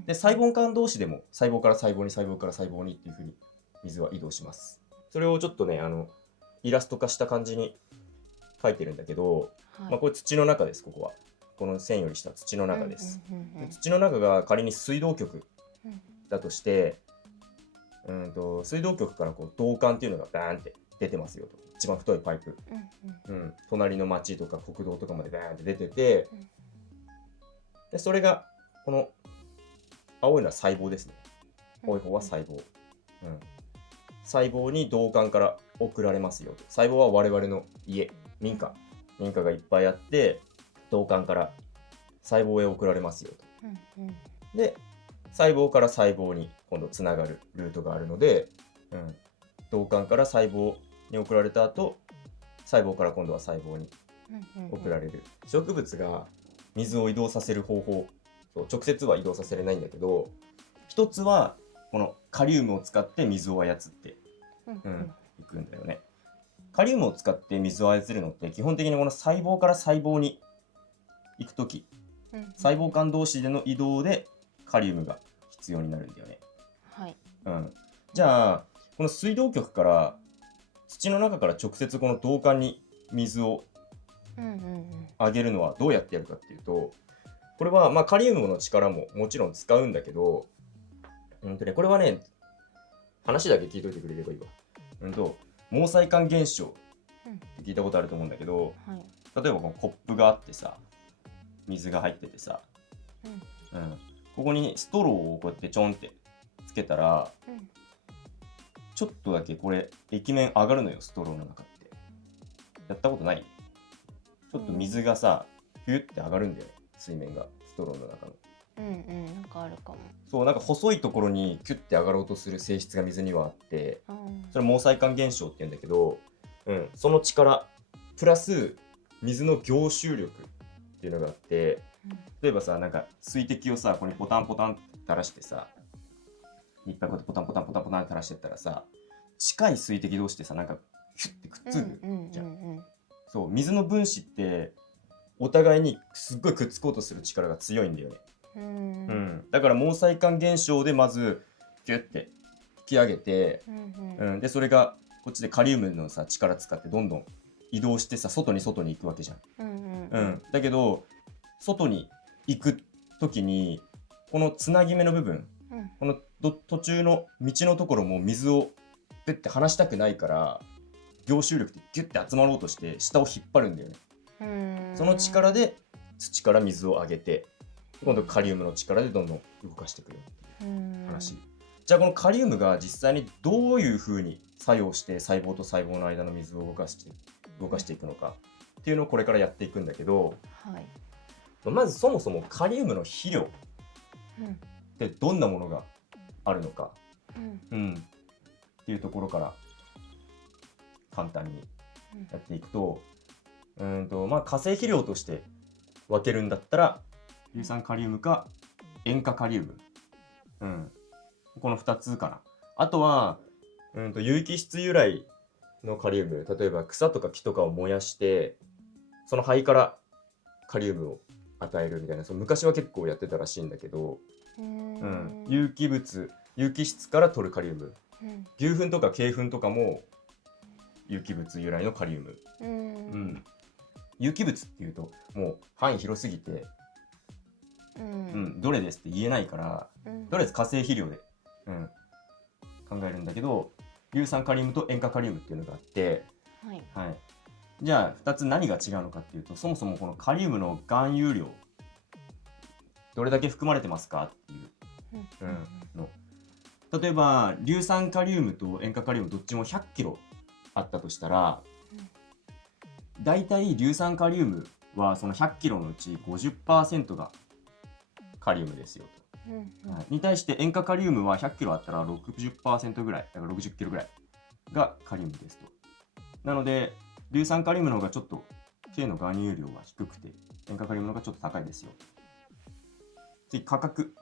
で細胞間同士でも細胞から細胞に細胞から細胞にっていう風に水は移動します。それをちょっとねイラスト化した感じに書いてるんだけど、これ土の中です。ここはこの線より下土の中です。土の中が仮に水道局だとして、水道局からこう導管っていうのがバーンって出てますよと。一番太いパイプ、隣の町とか国道とかまでバーンって出てて、でそれがこの青いのは細胞ですね。青い方は細胞。細胞に導管から送られますよと。細胞は我々の家、民家がいっぱいあって、導管から細胞へ送られますよと。で細胞から細胞に今度つながるルートがあるので、導管から細胞に送られた後、細胞から今度は細胞に送られる。植物が水を移動させる方法、そう直接は移動させれないんだけど、一つはこのカリウムを使って水を操っていくんだよね。カリウムを使って水を操るのって基本的にこの細胞から細胞に行くとき、細胞間同士での移動でカリウムが必要になるんだよね。はい。じゃあこの水道局から土の中から直接この導管に水をあげるのはどうやってやるかっていうと、これはまあカリウムの力ももちろん使うんだけど、これはね、話だけ聞いといてくれればいいわ。毛細管現象って聞いたことあると思うんだけど、例えばこのコップがあってさ、水が入っててさ、ここにストローをこうやってちょんってつけたら、ちょっとだけこれ液面上がるのよ、ストローの中って。やったことない？ちょっと水がさ、ヒュって上がるんだよね、水面がストローの中の。なんかあるかも。そう、なんか細いところにキュッて上がろうとする性質が水にはあって、それ毛細管現象って言うんだけど、その力プラス水の凝集力っていうのがあって、例えばさ、なんか水滴をさ、ここにポタンポタンって垂らしてさ、いっぱいこうやってポタンポタンポタンポタンって垂らしてったらさ、近い水滴同士でさ、なんかキュッてくっつくじゃん。そう、水の分子ってお互いにすっごいくっつこうとする力が強いんだよね。だから毛細管現象でまずキュッて引き上げて、でそれがこっちでカリウムのさ力使ってどんどん移動してさ、外に行くわけじゃん。だけど外に行く時にこのつなぎ目の部分、この途中の道のところも水をペッて離したくないから、凝集力でギュッて集まろうとして下を引っ張るんだよね。その力で土から水を上げて、今度カリウムの力でどんどん動かしていくよっていう話。じゃあこのカリウムが実際にどういうふうに作用して細胞と細胞の間の水を動かしていくのかっていうのをこれからやっていくんだけど、まずそもそもカリウムの肥料ってどんなものがあるのか、っていうところから簡単にやっていくと、まあ化成肥料として分けるんだったら硫酸カリウムか塩化カリウム、この2つかな。あとは有機質由来のカリウム、例えば草とか木とかを燃やしてその灰からカリウムを与えるみたいな、その昔は結構やってたらしいんだけど、有機質から取るカリウム、牛糞とか鶏糞とかも有機物由来のカリウム。有機物っていうともう範囲広すぎて、どれですって言えないから、とりあえず化成肥料で、考えるんだけど、硫酸カリウムと塩化カリウムっていうのがあって、じゃあ2つ何が違うのかっていうと、そもそもこのカリウムの含有量どれだけ含まれてますかっていうの。例えば硫酸カリウムと塩化カリウムどっちも100キロあったとしたら、だいたい硫酸カリウムはその100キロのうち 50% がカリウムですよと。に対して塩化カリウムは100キロあったら 60% ぐらい、だから60キロぐらいがカリウムですと。なので硫酸カリウムの方がちょっと K の含有量は低くて、塩化カリウムの方がちょっと高いですよ。次、価格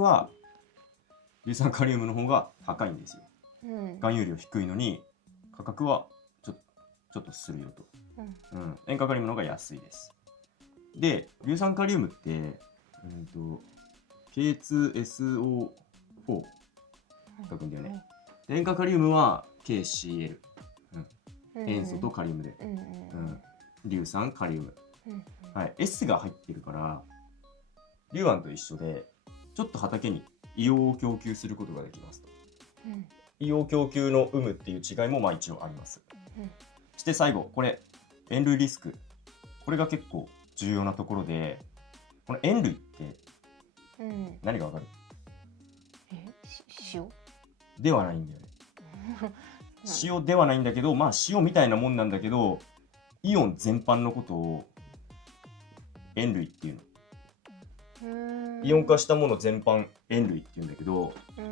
は硫酸カリウムの方が高いんですよ。含有量低いのに価格はちょっとするよと。塩化カリウムの方が安いです。で、硫酸カリウムってK2SO4 書くんだよね。で塩化カリウムは KCl、塩素とカリウムで、硫酸カリウム、S が入ってるから硫酸と一緒でちょっと畑に硫黄を供給することができますと。硫黄供給の有無っていう違いもまあ一応あります。そして最後、これ塩類リスク、これが結構重要なところで、この塩類って何がわかる？塩ではないんだよね。塩ではないんだけど、まあ塩みたいなもんなんだけど、イオン全般のことを塩類っていうの。イオン化したもの全般塩類っていうんだけど、う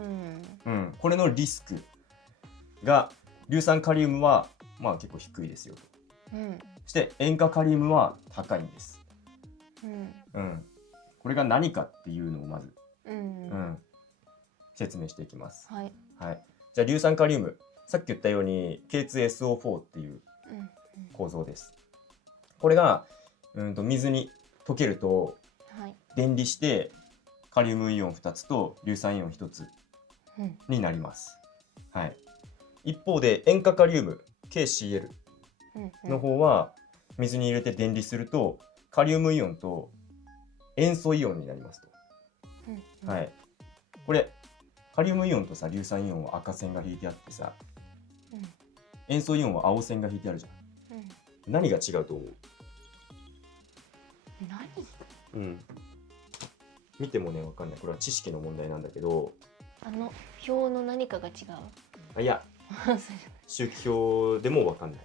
んこれのリスクが硫酸カリウムはまあ結構低いですよと。うんそして塩化カリウムは高いんです。うんこれが何かっていうのをまず、うん説明していきます。はいはい。じゃあ硫酸カリウム、さっき言ったように K2SO4 っていう構造です。これが水に溶けるとはい電離してカリウムイオン2つと硫酸イオン1つになります。はい。一方で塩化カリウム KCl の方は水に入れて電離するとカリウムイオンと塩素イオンになりますと。はい。これカリウムイオンとさ硫酸イオンは赤線が引いてあってさ、塩素イオンは青線が引いてあるじゃん。何が違うと思う？何？見てもね分かんない。これは知識の問題なんだけど、表の何かが違う。いや周期表でも分かんない。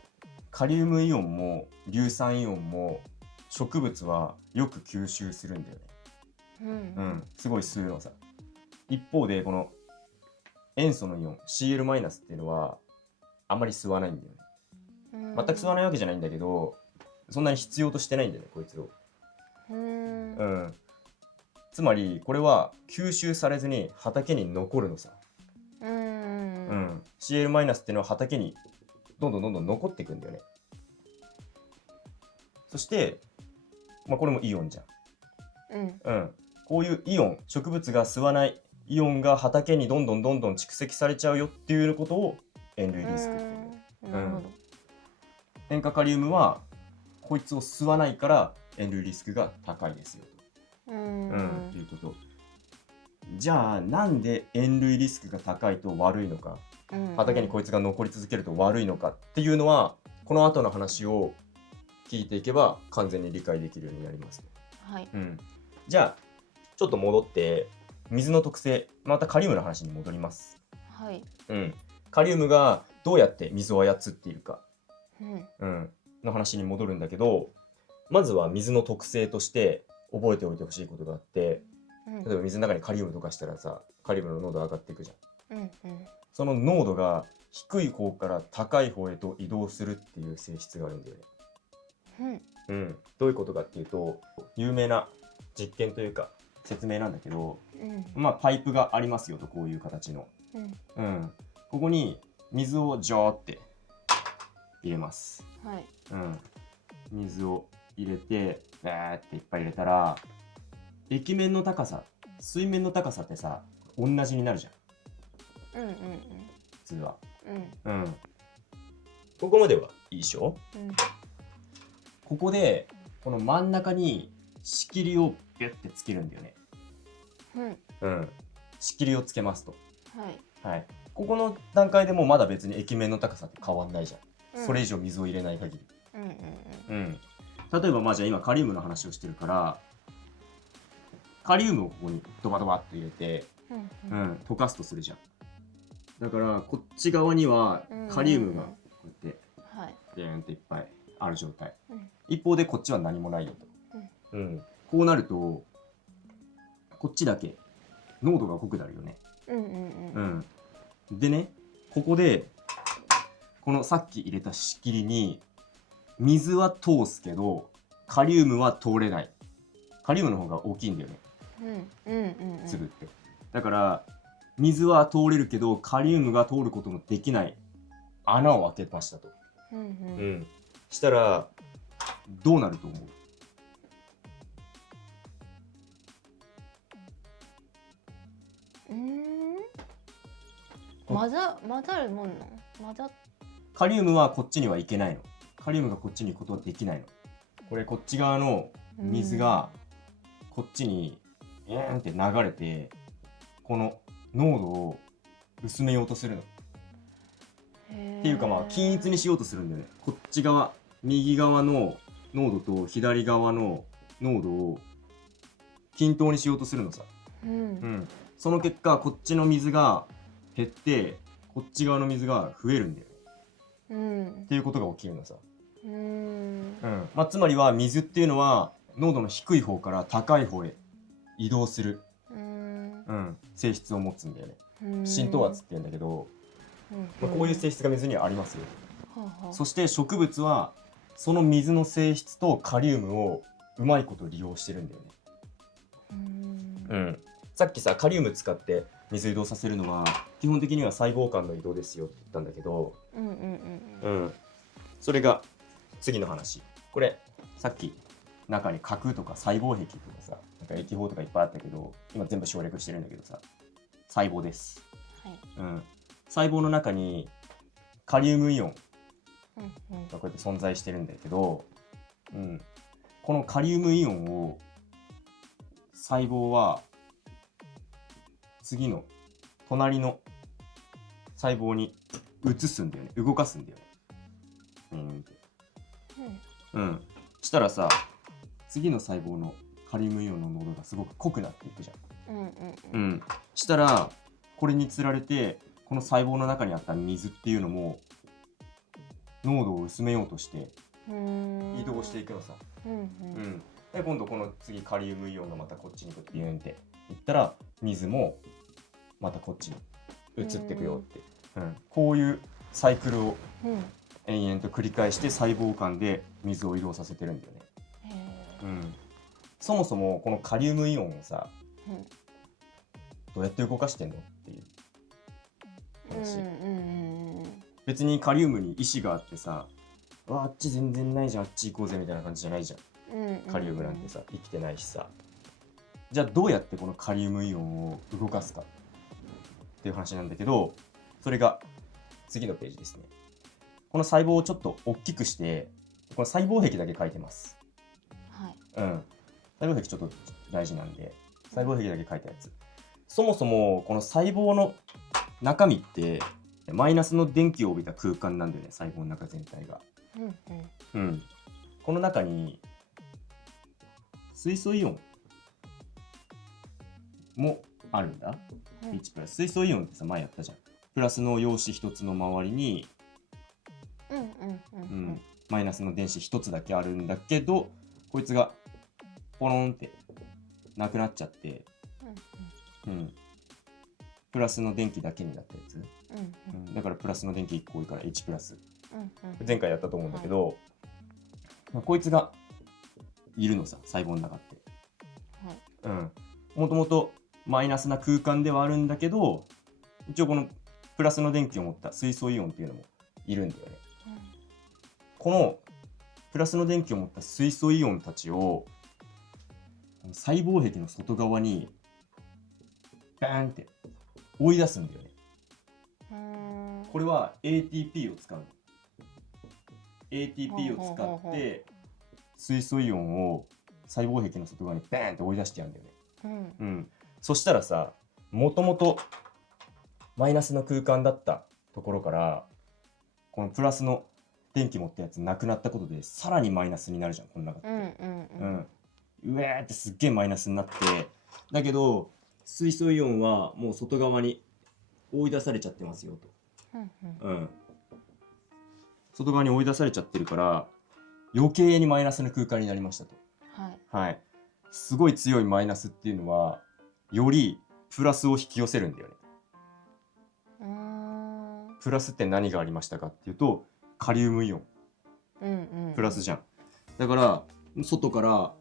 カリウムイオンも硫酸イオンも植物はよく吸収するんだよね。すごい吸うのさ。一方でこの塩素のイオン Cl- っていうのはあんまり吸わないんだよね。全く吸わないわけじゃないんだけど、そんなに必要としてないんだよねこいつを。つまりこれは吸収されずに畑に残るのさ。Cl- っていうのは畑にどんどん残っていくんだよね。そして、これもイオンじゃん。こういうイオン、植物が吸わないイオンが畑にどんどん蓄積されちゃうよっていうことを塩類リスクっていう。なるほど。塩化カリウムはこいつを吸わないから塩類リスクが高いですよと。いうこと。じゃあなんで塩類リスクが高いと悪いのか、畑にこいつが残り続けると悪いのかっていうのはこの後の話を聞いていけば完全に理解できるようになります。はい。じゃあちょっと戻って水の特性、またカリウムの話に戻ります。はい。カリウムがどうやって水を操っているか、の話に戻るんだけど、まずは水の特性として覚えておいてほしいことがあって、例えば水の中にカリウムとかしたらさ、カリウムの濃度上がっていくじゃん。その濃度が低い方から高い方へと移動するっていう性質があるんだよね。どういうことかっていうと、有名な実験というか説明なんだけど、パイプがありますよと、こういう形の。ここに水をジョーって入れます。水を入れてバーっていっぱい入れたら、液面の高さ、水面の高さってさ同じになるじゃん。普通は。ここまではいいでしょ。ここでこの真ん中に仕切りをビュッてつけるんだよね。仕切りをつけますと。ここの段階でもまだ別に液面の高さって変わんないじゃん。それ以上水を入れない限り。例えばじゃあ今カリウムの話をしてるから、カリウムをここにドバドバっと入れて、溶かすとするじゃん。だからこっち側にはカリウムがこうやってビーンっていっぱいある状態。一方でこっちは何もないよと。こうなるとこっちだけ濃度が濃くなるよね。でね、ここでこのさっき入れた仕切りに水は通すけどカリウムは通れない。カリウムの方が大きいんだよね、粒って。だから水は通れるけどカリウムが通ることのできない穴を開けましたと。したらどうなると思う？混ざるもんな。カリウムはこっちには行けないの。カリウムがこっちに行くことはできないの。これこっち側の水がこっちにって流れて、この濃度を薄めようとするの。っていうか均一にしようとするんだよね。こっち側、右側の濃度と左側の濃度を均等にしようとするのさ。その結果こっちの水が減ってこっち側の水が増えるんだよね。っていうことが起きるのさ。つまりは水っていうのは濃度の低い方から高い方へ移動する、性質を持つんだよね。浸透圧って言うんだけど、こういう性質が水にはありますよ。そして植物はその水の性質とカリウムをうまいこと利用してるんだよね。さっきさカリウム使って水移動させるのは基本的には細胞間の移動ですよって言ったんだけど、それが次の話。これさっき中に核とか細胞壁とかさ、なんか液胞とかいっぱいあったけど、今全部省略してるんだけどさ、細胞です。細胞の中にカリウムイオンがこうやって存在してるんだけど、このカリウムイオンを細胞は次の隣の細胞に移すんだよね。動かすんだよね。したらさ、次の細胞のカリウムイオンの濃度がすごく濃くなっていくじゃん。したらこれにつられてこの細胞の中にあった水っていうのも濃度を薄めようとして移動していくのさ。で今度この次カリウムイオンがまたこっちにビューンっていったら水もまたこっちに移っていくよって、こういうサイクルを延々と繰り返して細胞間で水を移動させてるんだよね。そもそもこのカリウムイオンをさ、どうやって動かしてんのっていう話。別にカリウムに意志があってさ、あっち全然ないじゃん、あっち行こうぜみたいな感じじゃないじゃん。カリウムなんてさ生きてないしさ。じゃあどうやってこのカリウムイオンを動かすかっていう話なんだけど、それが次のページですね。この細胞をちょっと大きくしてこの細胞壁だけ書いてます。細胞壁ちょっと大事なんで細胞壁だけ書いたやつ。そもそもこの細胞の中身ってマイナスの電気を帯びた空間なんだよね、細胞の中全体が。この中に水素イオンもあるんだ。1プラス水素イオンってさ前やったじゃん。プラスの陽子1つの周りにマイナスの電子1つだけあるんだけど、こいつがポロンってなくなっちゃって、プラスの電気だけになったやつ、だからプラスの電気1個多いから1プラス、前回やったと思うんだけど、こいつがいるのさ細胞の中って。もともとマイナスな空間ではあるんだけど、一応このプラスの電気を持った水素イオンっていうのもいるんだよね。このプラスの電気を持った水素イオンたちを細胞壁の外側にバーンって追い出すんだよね。これは ATP を使うの。ATP を使って水素イオンを細胞壁の外側にバーンって追い出してやるんだよね。そしたらさ、もともとマイナスの空間だったところからこのプラスの電気持ったやつなくなったことでさらにマイナスになるじゃん、この中って。うえーってすっげえマイナスになって、だけど水素イオンはもう外側に追い出されちゃってますよと。外側に追い出されちゃってるから余計にマイナスの空間になりましたと。すごい強いマイナスっていうのはよりプラスを引き寄せるんだよね。プラスって何がありましたかっていうとカリウムイオン、プラスじゃん。だから外から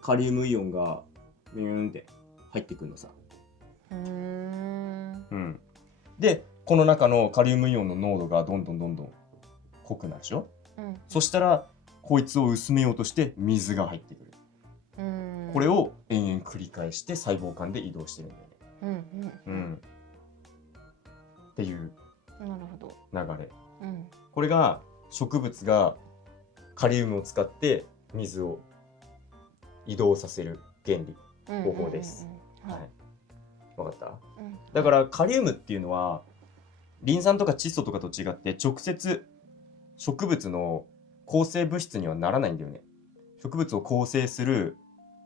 カリウムイオンがビューンって入ってくるのさ。でこの中のカリウムイオンの濃度がどんどん濃くなるでしょ。そしたらこいつを薄めようとして水が入ってくる。これを延々繰り返して細胞間で移動してるんだよね。っていう流れ。これが植物がカリウムを使って水を移動させる原理、方法です。分かった？だからカリウムっていうのはリン酸とか窒素とかと違って直接植物の構成物質にはならないんだよね。植物を構成する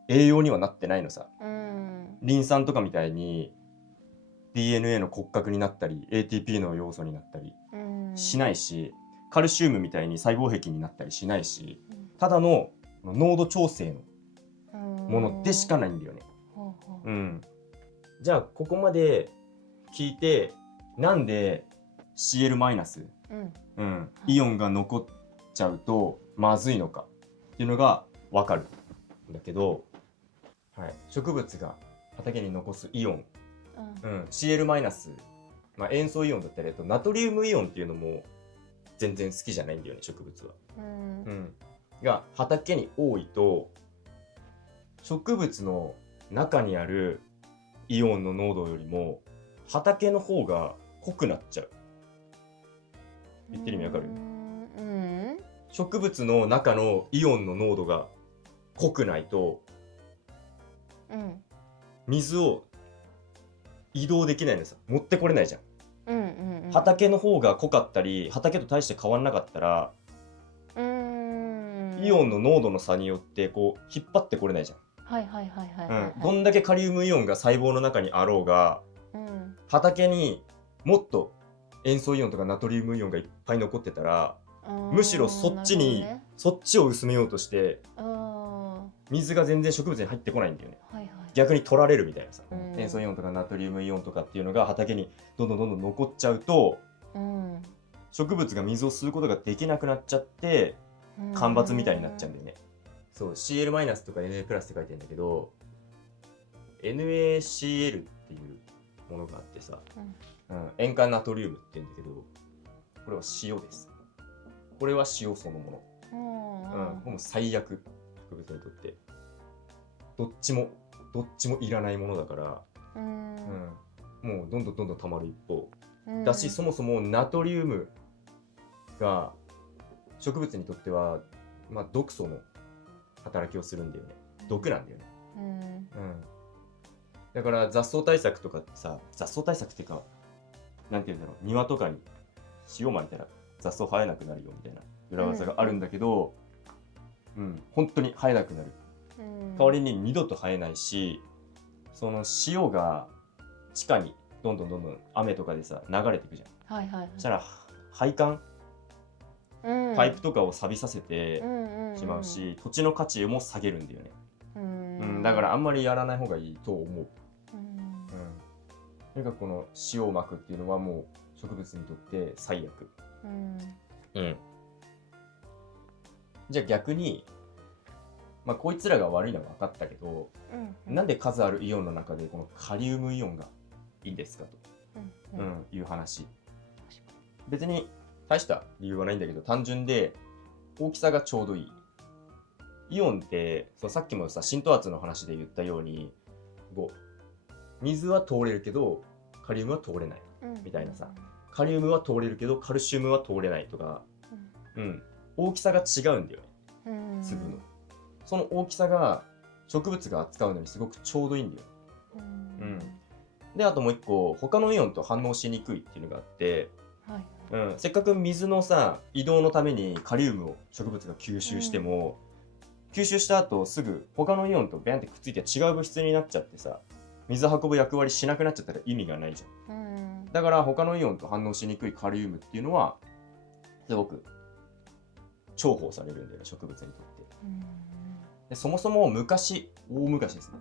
栄養にはなってないのさ。リン酸とかみたいに DNA の骨格になったり ATP の要素になったりしないし、カルシウムみたいに細胞壁になったりしないし、ただの濃度調整のものでしかないんだよね。じゃあここまで聞いて、なんで Cl-、イオンが残っちゃうとまずいのかっていうのが分かるんだけど、植物が畑に残すイオン、Cl-、塩素イオンだったりナトリウムイオンっていうのも全然好きじゃないんだよね、植物は。が畑に多いと植物の中にあるイオンの濃度よりも畑の方が濃くなっちゃう。言ってる意味わかる？植物の中のイオンの濃度が濃くないと、水を移動できないのさ、持ってこれないじゃん。畑の方が濃かったり、畑と大して変わんなかったら、イオンの濃度の差によってこう引っ張ってこれないじゃん。どんだけカリウムイオンが細胞の中にあろうが、畑にもっと塩素イオンとかナトリウムイオンがいっぱい残ってたら、むしろそっちを薄めようとして水が全然植物に入ってこないんだよね。逆に取られるみたいなさ、塩素イオンとかナトリウムイオンとかっていうのが畑にどんどん残っちゃうと、植物が水を吸うことができなくなっちゃって干ばつみたいになっちゃうんだよね。そう、Cl- とか Na+ って書いてるんだけど、 NaCl っていうものがあってさ、塩化ナトリウムって言うんだけど、これは塩です。これは塩そのもの。もう最悪、植物にとってどっちもいらないものだから、もうどんどん溜まる一方だし、そもそもナトリウムが植物にとっては、毒素の働きをするんだよね。毒なんだよね。だから雑草対策とかってさ、雑草対策っていうか、なんていうんだろう、庭とかに塩まいたら雑草生えなくなるよみたいな裏技があるんだけど、本当に生えなくなる。代わりに二度と生えないし、その塩が地下にどんどん雨とかでさ流れていくじゃん。そしたら配管、パイプとかを錆びさせてしまうし、土地の価値も下げるんだよね。だからあんまりやらない方がいいと思う。とにかくこの塩をまくっていうのはもう植物にとって最悪。じゃあ逆に、こいつらが悪いのは分かったけど、なんで数あるイオンの中でこのカリウムイオンがいいんですかと、いう話。別に大した理由はないんだけど、単純で大きさがちょうどいい。イオンってさっきもさ浸透圧の話で言ったように、水は通れるけどカリウムは通れないみたいなさ、カリウムは通れるけどカルシウムは通れないとか、大きさが違うんだよね、粒の。その大きさが植物が扱うのにすごくちょうどいいんだよ。で、あともう一個、他のイオンと反応しにくいっていうのがあって、せっかく水のさ移動のためにカリウムを植物が吸収しても、吸収した後すぐ他のイオンとビャンってくっついて違う物質になっちゃってさ、水運ぶ役割しなくなっちゃったら意味がないじゃん。だから他のイオンと反応しにくいカリウムっていうのはすごく重宝されるんだよね、植物にとって。でそもそも大昔ですね、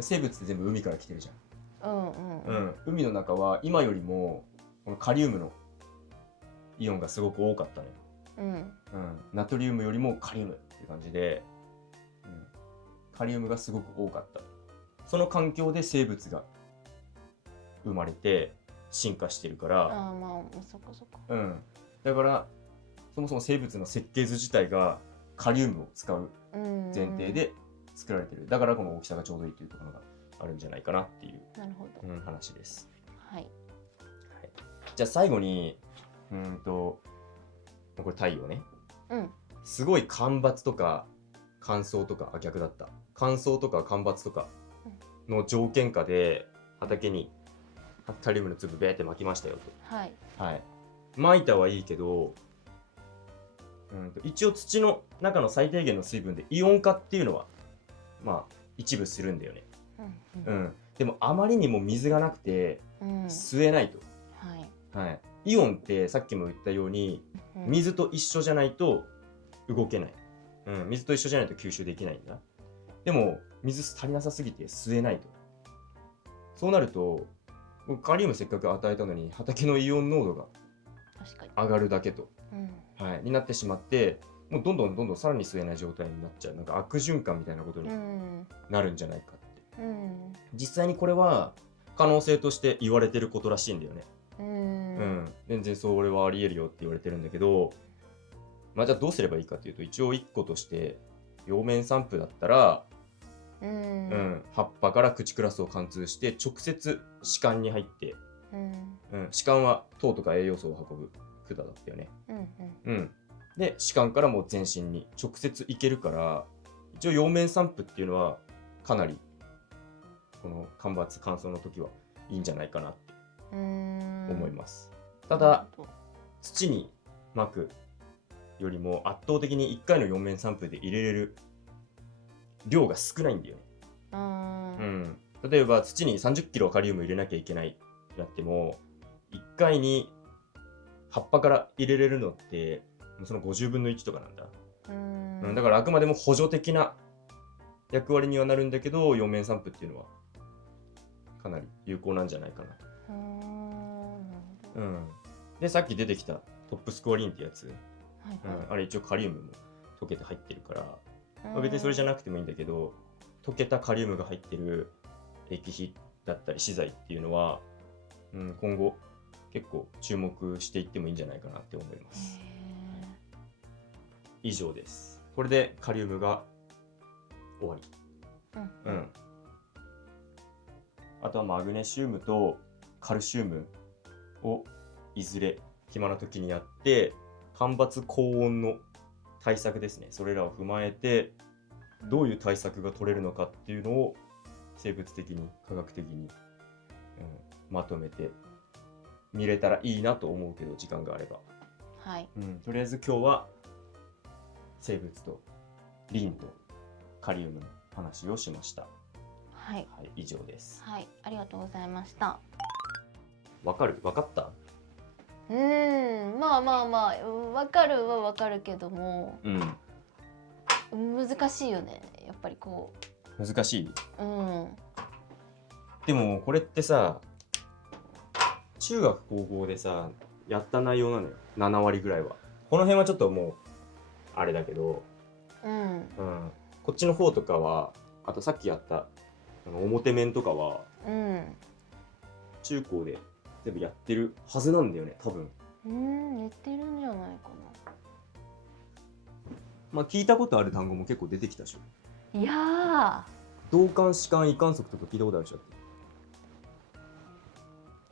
生物って全部海から来てるじゃん。海の中は今よりもこのカリウムのイオンがすごく多かったね。ナトリウムよりもカリウムっていう感じで、カリウムがすごく多かった。その環境で生物が生まれて進化してるから、だからそもそも生物の設計図自体がカリウムを使う前提で作られてる。だからこの大きさがちょうどいいというところがあるんじゃないかなっていう話です。じゃあ最後にこれ太陽ね。すごい干ばつとか乾燥とか、逆だった。乾燥とか干ばつとかの条件下で畑にカリウムの粒ベーって撒きましたよと。撒いたはいいけど、一応土の中の最低限の水分でイオン化っていうのは一部するんだよね。でもあまりにも水がなくて吸えないと。イオンってさっきも言ったように水と一緒じゃないと動けない。水と一緒じゃないと吸収できないんだ。でも水足りなさすぎて吸えないと。そうなるとカリウムせっかく与えたのに畑のイオン濃度が確かに。上がるだけと、うん。はい、になってしまって、もうどんどんさらに吸えない状態になっちゃう、なんか悪循環みたいなことにうん。なるんじゃないかって、うん。実際にこれは可能性として言われてることらしいんだよね。うん。全然それはありえるよって言われてるんだけど、まあ、じゃあどうすればいいかっていうと、一応1個として葉面散布だったら、葉っぱから朽ちクラスを貫通して直接歯間に入って、歯間は糖とか栄養素を運ぶ管だったよね。で歯間からもう全身に直接いけるから、一応葉面散布っていうのはかなりこの干ばつ乾燥の時はいいんじゃないかなって思います。ただ土にまくよりも圧倒的に1回の葉面散布で入れれる量が少ないんだよね。例えば土に30キロカリウム入れなきゃいけないってなっても、1回に葉っぱから入れれるのってその50分の1とかなんだ。だからあくまでも補助的な役割にはなるんだけど、葉面散布っていうのはかなり有効なんじゃないかなと。でさっき出てきたトップスコアリンってやつ、あれ一応カリウムも溶けて入ってるから、別にそれじゃなくてもいいんだけど、溶けたカリウムが入ってる液肥だったり資材っていうのは、今後結構注目していってもいいんじゃないかなって思います。以上です。これでカリウムが終わり。あとはマグネシウムとカルシウムをいずれ暇な時にやって、干ばつ高温の対策ですね、それらを踏まえてどういう対策が取れるのかっていうのを生物的に科学的に、まとめて見れたらいいなと思うけど、時間があれば、とりあえず今日は生物とリンとカリウムの話をしました。以上です。ありがとうございました。わかった？まあわかるはわかるけども、難しいよね、やっぱりこう。難しい？でもこれってさ、中学高校でさやった内容なのよ、7割ぐらいは。この辺はちょっともうあれだけど、こっちの方とかは、あとさっきやった表面とかは、中高で全部やってるはずなんだよね、多分。やってるんじゃないかな。まあ聞いたことある単語も結構出てきたでしょ。いや導管歯間維管束とか聞いたことあるでしょ。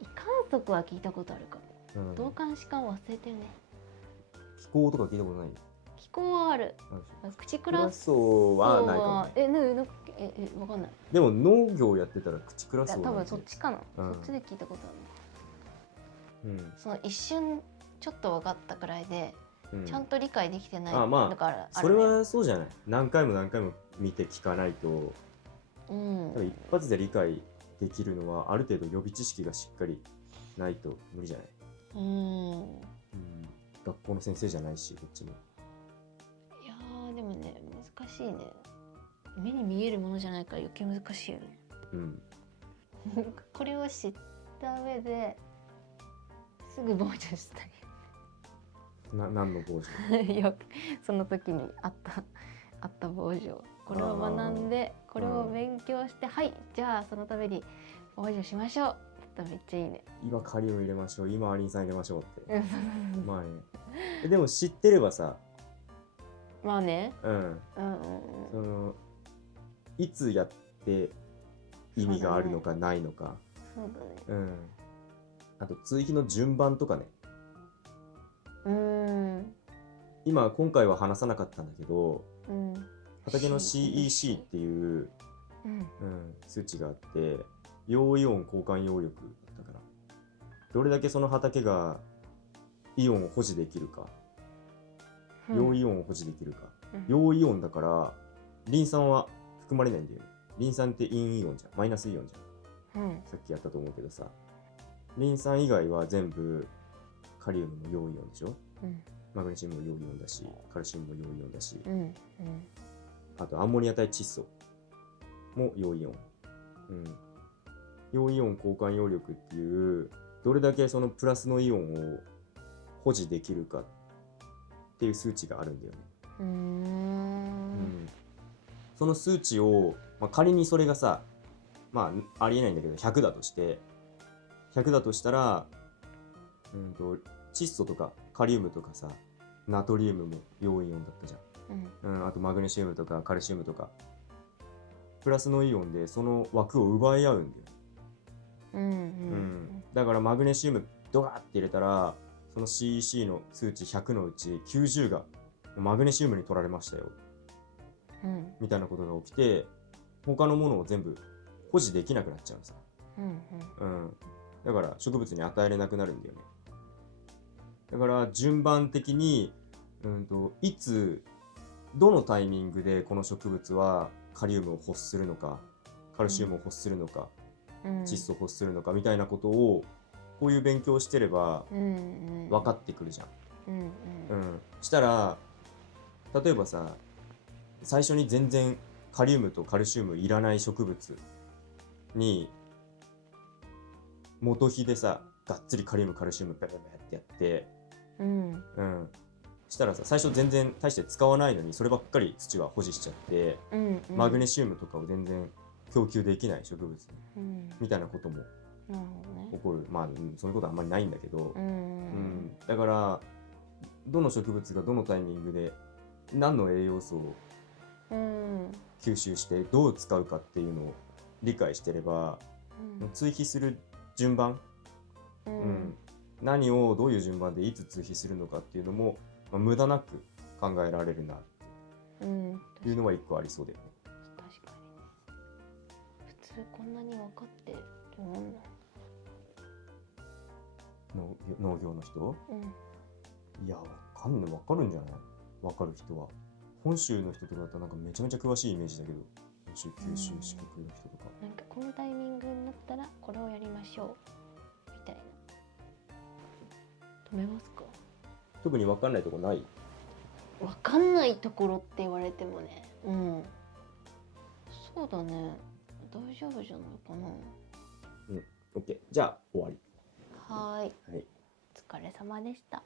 維管束は聞いたことあるかも。導管歯間忘れてるね。気候とか聞いたことない？気候はある。口クラソはないかもね。わかんない。でも農業やってたら口クラソ多分そっちかな。そっちで聞いたことある。その一瞬ちょっと分かったくらいで、ちゃんと理解できてないのがある。それはそうじゃない。何回も見て聞かないと、一発で理解できるのはある程度予備知識がしっかりないと無理じゃない。学校の先生じゃないし、こっちも。いやーでもね、難しいね。目に見えるものじゃないから余計難しいよね。これを知った上ですぐ防除したい。何の防除？よくその時にあった防除。これを学んで、これを勉強して、じゃあそのために防除しましょう。だったらめっちゃいいね。今カリウム入れましょう、今アリン酸入れましょうって。まあね。でも知ってればさ。まあね。いつやって意味があるのかないのか。そうだね。あと追肥の順番とかね。今回は話さなかったんだけど、畑の CEC っていう、数値があって、陽イオン交換揚力だったから、どれだけその畑がイオンを保持できるか、陽イオンを保持できるか。陽イオンだからリン酸は含まれないんだよね。リン酸って陰イオンじゃん、マイナスイオンじゃん。さっきやったと思うけどさ、リン酸以外は全部カリウムも陽イオンでしょ。マグネシウムも陽イオンだし、カルシウムも陽イオンだし、あとアンモニア体窒素も陽イオン。陽イオン交換葉力っていうどれだけそのプラスのイオンを保持できるかっていう数値があるんだよね。その数値を、仮にそれがさ、ありえないんだけど100だとして100だとしたら、窒素とかカリウムとかさ、ナトリウムも陽イオンだったじゃん、あとマグネシウムとかカルシウムとかプラスのイオンでその枠を奪い合うんだよ。だからマグネシウムドガーって入れたらその CEC の数値100のうち90がマグネシウムに取られましたよ、みたいなことが起きて他のものを全部保持できなくなっちゃうのさ。だから植物に与えれなくなるんだよね。だから順番的に、いつどのタイミングでこの植物はカリウムを欲するのかカルシウムを欲するのか、窒素を欲するのかみたいなことをこういう勉強をしてれば分かってくるじゃん。したら例えばさ、最初に全然カリウムとカルシウムいらない植物に元火でさがっつりカリウムカルシウムベベベってやって、したらさ最初全然大して使わないのにそればっかり土は保持しちゃって、マグネシウムとかを全然供給できない植物、みたいなことも起こる。そういうことはあんまりないんだけど、だからどの植物がどのタイミングで何の栄養素を吸収してどう使うかっていうのを理解してれば、追肥する順番、何をどういう順番でいつ追肥するのかっていうのも、無駄なく考えられるなっていうのは一個ありそうだよね。確かにね。普通こんなに分かってるもんな農業の人、いや分かるんじゃない？分かる人は本州の人とかだったらなんかめちゃめちゃ詳しいイメージだけど、本州、九州、四国の人とかなんかこのタイミングになったらこれをやりましょうみたいな。止めますか？特に分かんないとこない？分かんないところって言われてもね、そうだね、大丈夫じゃないかな。OK、じゃあ終わり。はい、はい、お疲れ様でした。